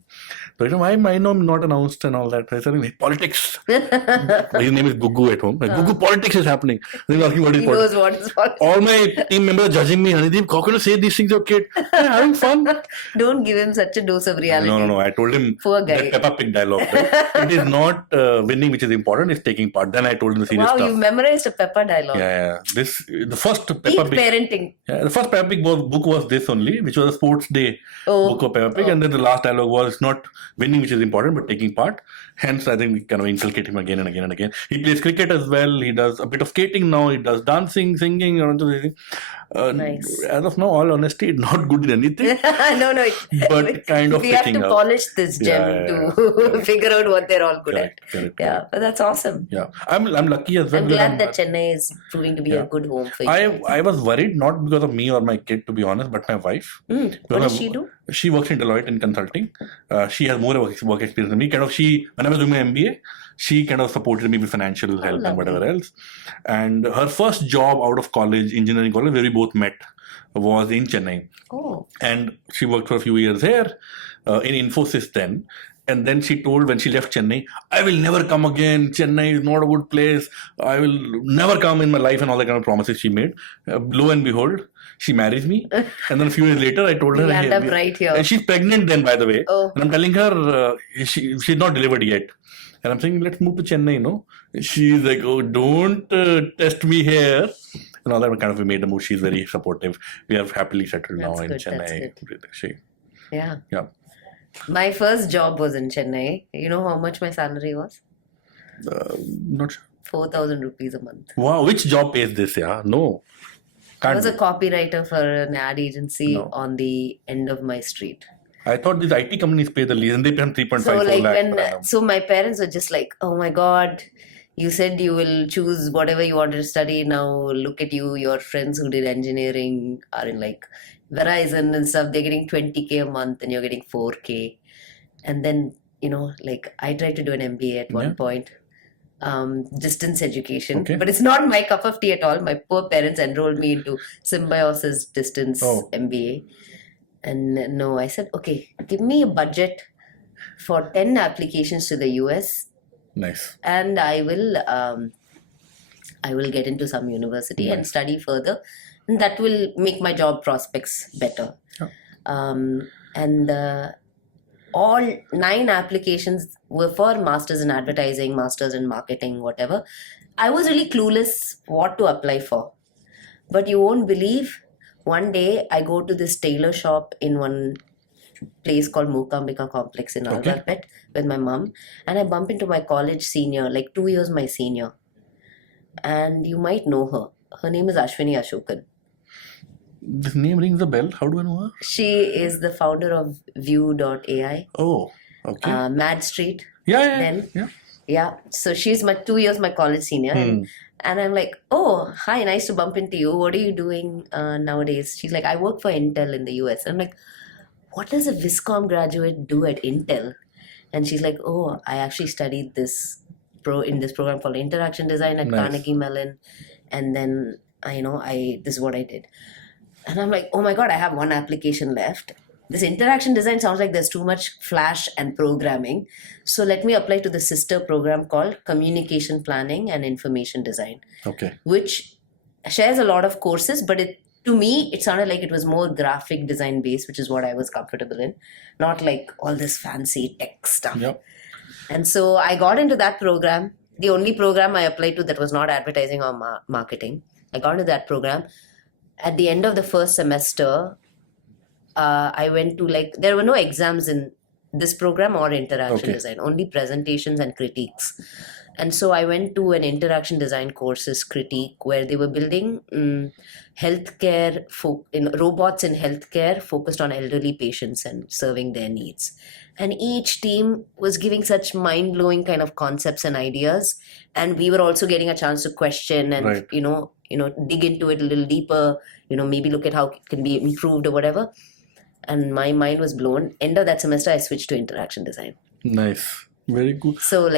So why am I not announced and all that? I said, politics. His name is Gugu at home. Gugu, politics is happening. He knows what is politics. All my team members are judging me. Hanideep, how can you say these things to your kid? I'm having fun. Don't give him such a dose of reality. No. I told him that Peppa Pig dialogue. Right? It is not winning which is important. It's taking part. Then I told him the serious stuff. Wow, you memorized a Peppa dialogue. Yeah. The first Peppa Peak Pig. parenting. Yeah, the first Peppa Pig book was this only, which was a sports day book of Peppa Pig. And then the last dialogue was not winning, which is important, but taking part. Hence, I think we kind of inculcate him again and again and again. He plays cricket as well. He does a bit of skating now. He does dancing, singing. Nice. As of now, all honesty, not good in anything. No. But kind of we have to up. polish this gem to figure out what they're all good at. Correct. Yeah, but that's awesome. Yeah, I'm lucky as well. I'm glad that Chennai is proving to be a good home for you. I was worried, not because of me or my kid, to be honest, but my wife. What does she do? She works in Deloitte in consulting. She has more work experience than me. When I was doing my MBA, She kind of supported me with financial help and lovely. whatever else. And her first job out of college, engineering college, where we both met, was in Chennai. Oh, And she worked for a few years here in Infosys then. And then she told when she left Chennai, I will never come again. Chennai is not a good place. I will never come in my life, and all the kind of promises she made. Lo and behold, she marries me. And then a few years later, I told her, you end "Hey, up right here. and she's pregnant then, by the way. Oh. And I'm telling her she's not delivered yet. And I'm saying, let's move to Chennai, no? She's like, oh, don't test me here. And all that kind of, we made a move. She's very supportive. We have happily settled now in That's Chennai. good. Yeah. Yeah. My first job was in Chennai. You know how much my salary was? Not sure. 4,000 rupees a month. Wow, which job pays this? Yeah, no. I Can't was a be. copywriter for an ad agency No. on the end of my street. I thought these IT companies pay the least and they pay 3.5 So 4 like lakhs when per annum. so my parents were just like, oh my god, you said you will choose whatever you wanted to study. Now look at you, your friends who did engineering are in like Verizon and stuff. They're getting 20K a month and you're getting 4K. And then, like I tried to do an MBA at one Yeah. point. Distance education, Okay. but it's not my cup of tea at all. My poor parents enrolled me into Symbiosis distance Oh. MBA. And no, I said, okay, give me a budget for 10 applications to the US Nice. and I will get into some university and Nice. study further. And that will make my job prospects better. Yeah. And all 9 applications were for masters in advertising, masters in marketing, whatever. I was really clueless what to apply for. But you won't believe, one day I go to this tailor shop in one place called Mukambika Complex in Okay. Algarpet with my mom, and I bump into my college senior, like 2 years my senior. And you might know her. Her name is Ashwini Ashokan. This name rings a bell. How do I know her? She is the founder of View.ai, Oh, okay. Mad Street. yeah. then- Yeah. Yeah, so she's my 2 years my college senior. And I'm like, oh, hi, nice to bump into you. What are you doing nowadays? She's like, I work for Intel in the US. I'm like, what does a Viscom graduate do at Intel? And she's like, oh, I actually studied this program called Interaction Design at Nice. Carnegie Mellon. And then, this is what I did. And I'm like, oh my God, I have one application left. This interaction design sounds like there's too much flash and programming. So let me apply to the sister program called Communication Planning and Information Design, Okay. which shares a lot of courses, but to me, it sounded like it was more graphic design based, which is what I was comfortable in, not like all this fancy tech stuff. Yep. And so I got into that program, the only program I applied to that was not advertising or marketing. I got into that program. At the end of the first semester, I went to there were no exams in this program or interaction Okay. design, only presentations and critiques. And so I went to an interaction design courses critique where they were building healthcare, robots in healthcare focused on elderly patients and serving their needs. And each team was giving such mind-blowing kind of concepts and ideas. And we were also getting a chance to question and, Right. dig into it a little deeper, maybe look at how it can be improved or whatever. And my mind was blown. End of that semester, I switched to interaction design. Nice. Very good. So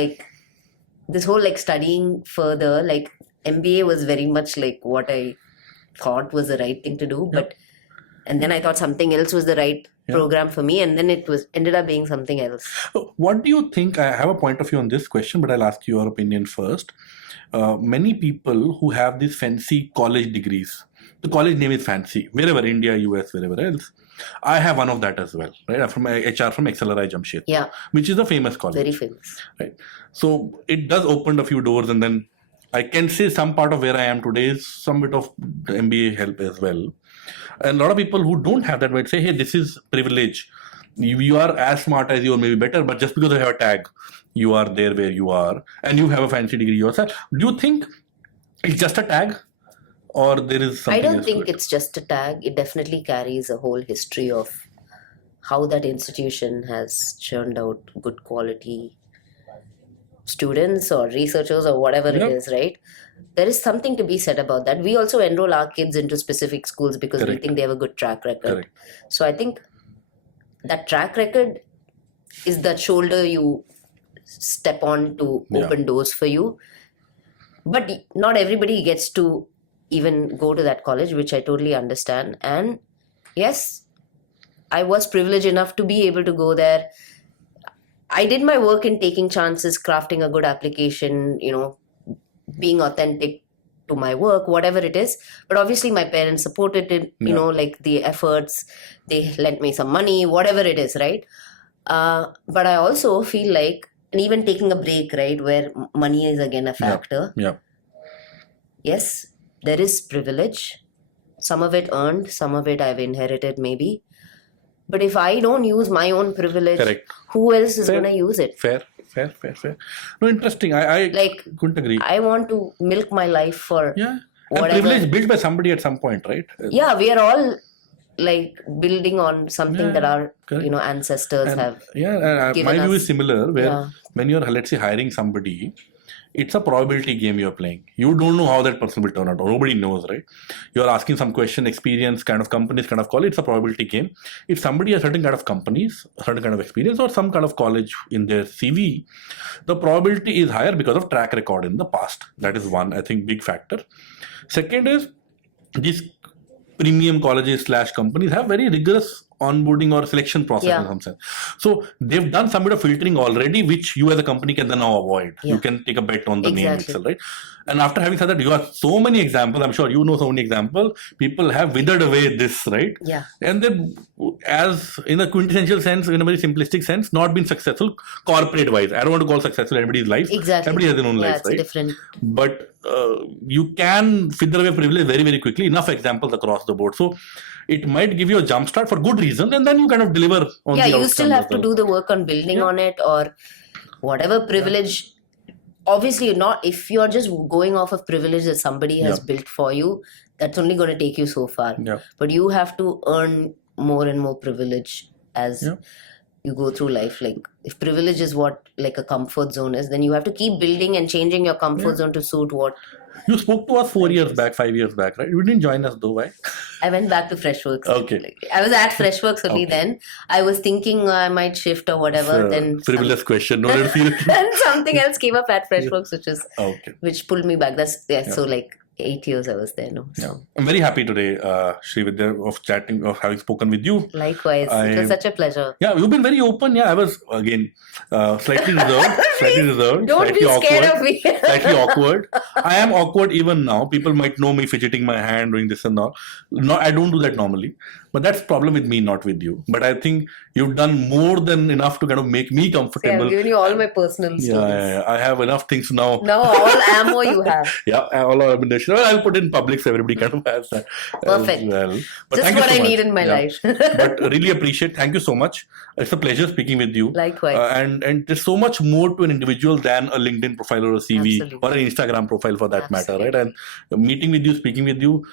this whole studying further, MBA was very much what I thought was the right thing to do. Yep. And then I thought something else was the right Yeah. program for me. And then it ended up being something else. What do you think? I have a point of view on this question, but I'll ask your opinion first. Many people who have these fancy college degrees, the college name is fancy, wherever, India, US, wherever else. I have one of that as well, right? I'm from HR from XLRI Jamshedpur, Yeah, which is a famous college. very famous. Right. So it does open a few doors, and then I can say some part of where I am today is some bit of the MBA help as well. And a lot of people who don't have that might say, hey, this is privilege. You are as smart as you or maybe better, but just because you have a tag, you are there where you are, and you have a fancy degree yourself. Do you think it's just a tag? Or there is something I don't else to think it? it's just a tag. It definitely carries a whole history of how that institution has churned out good quality students or researchers or whatever Yep. it is, right? There is something to be said about that. We also enroll our kids into specific schools because we Correct. think they have a good track record. Correct. So I think that track record is that shoulder you step on to open doors for you. But not everybody gets to even go to that college, which I totally understand. And yes, I was privileged enough to be able to go there. I did my work in taking chances, crafting a good application, being authentic to my work, whatever it is. But obviously my parents supported it, like the efforts, they lent me some money, whatever it is, right? But I also feel like, and even taking a break, right, where money is again a factor. Yes, there is privilege. Some of it earned, some of it I've inherited maybe. But if I don't use my own privilege, Correct. Who else is going to use it? Fair. No, interesting. I couldn't agree. I want to milk my life for And whatever. privilege built by somebody at some point, right? Yeah, we are all like building on something that our ancestors have. My view is similar, where when you're, let's say, hiring somebody, it's a probability game you're playing. You don't know how that person will turn out. Nobody knows, right? You're asking some question, experience, kind of companies, kind of college. It's a probability game. If somebody has certain kind of companies, certain kind of experience, or some kind of college in their CV, the probability is higher because of track record in the past. That is one, I think, big factor. Second is, these premium colleges / companies have very rigorous onboarding or selection process in some sense. So they've done some bit of filtering already, which you as a company can then now avoid. You can take a bet on the name itself, right? And after having said that, you have so many examples. I'm sure you know so many examples. People have withered away this, right? And then, as in a quintessential sense, in a very simplistic sense, not been successful corporate-wise. I don't want to call successful anybody's life. Everybody has their own life, right? Different. But you can wither away privilege very, very quickly. Enough examples across the board. So it might give you a jump start for good reasons, and then you kind of deliver on the you still have to do the work on building on it, or whatever privilege. Obviously, not if you're just going off of privilege that somebody has built for you, that's only going to take you so far. But you have to earn more and more privilege as you go through life. Like, if privilege is what like a comfort zone is, then you have to keep building and changing your comfort zone to suit what. You spoke to us 5 years back, right? You didn't join us though, why? I went back to Freshworks. Okay. I was at Freshworks only then. I was thinking I might shift or whatever. Then frivolous question. No, then something else came up at Freshworks, which pulled me back. So like 8 years I was there. I'm very happy today, Srividya, of having spoken with you. Likewise. It was such a pleasure. Yeah, you've been very open. Yeah, I was, again, slightly reserved. Don't slightly be awkward, scared of me. slightly awkward. I am awkward even now. People might know me fidgeting my hand, doing this and all. No, I don't do that normally. But that's the problem with me, not with you. But I think you've done more than enough to kind of make me comfortable. I'm giving you all my personal stories. I have enough things now. Now all ammo you have. All our ammunition. Well, I'll put it in public so everybody kind of has that. Perfect. As well. But just what I need in my life. But really appreciate. Thank you so much. It's a pleasure speaking with you. Likewise. And there's so much more to an individual than a LinkedIn profile or a CV or an Instagram profile for that matter, right? And meeting with you, speaking with you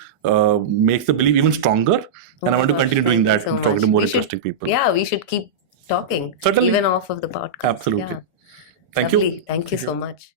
makes the belief even stronger. And I want to continue doing that, talking to more interesting people. Yeah, we should keep talking. Certainly. Even off of the podcast. Absolutely. Yeah. Thank Lovely. you. Thank you so much.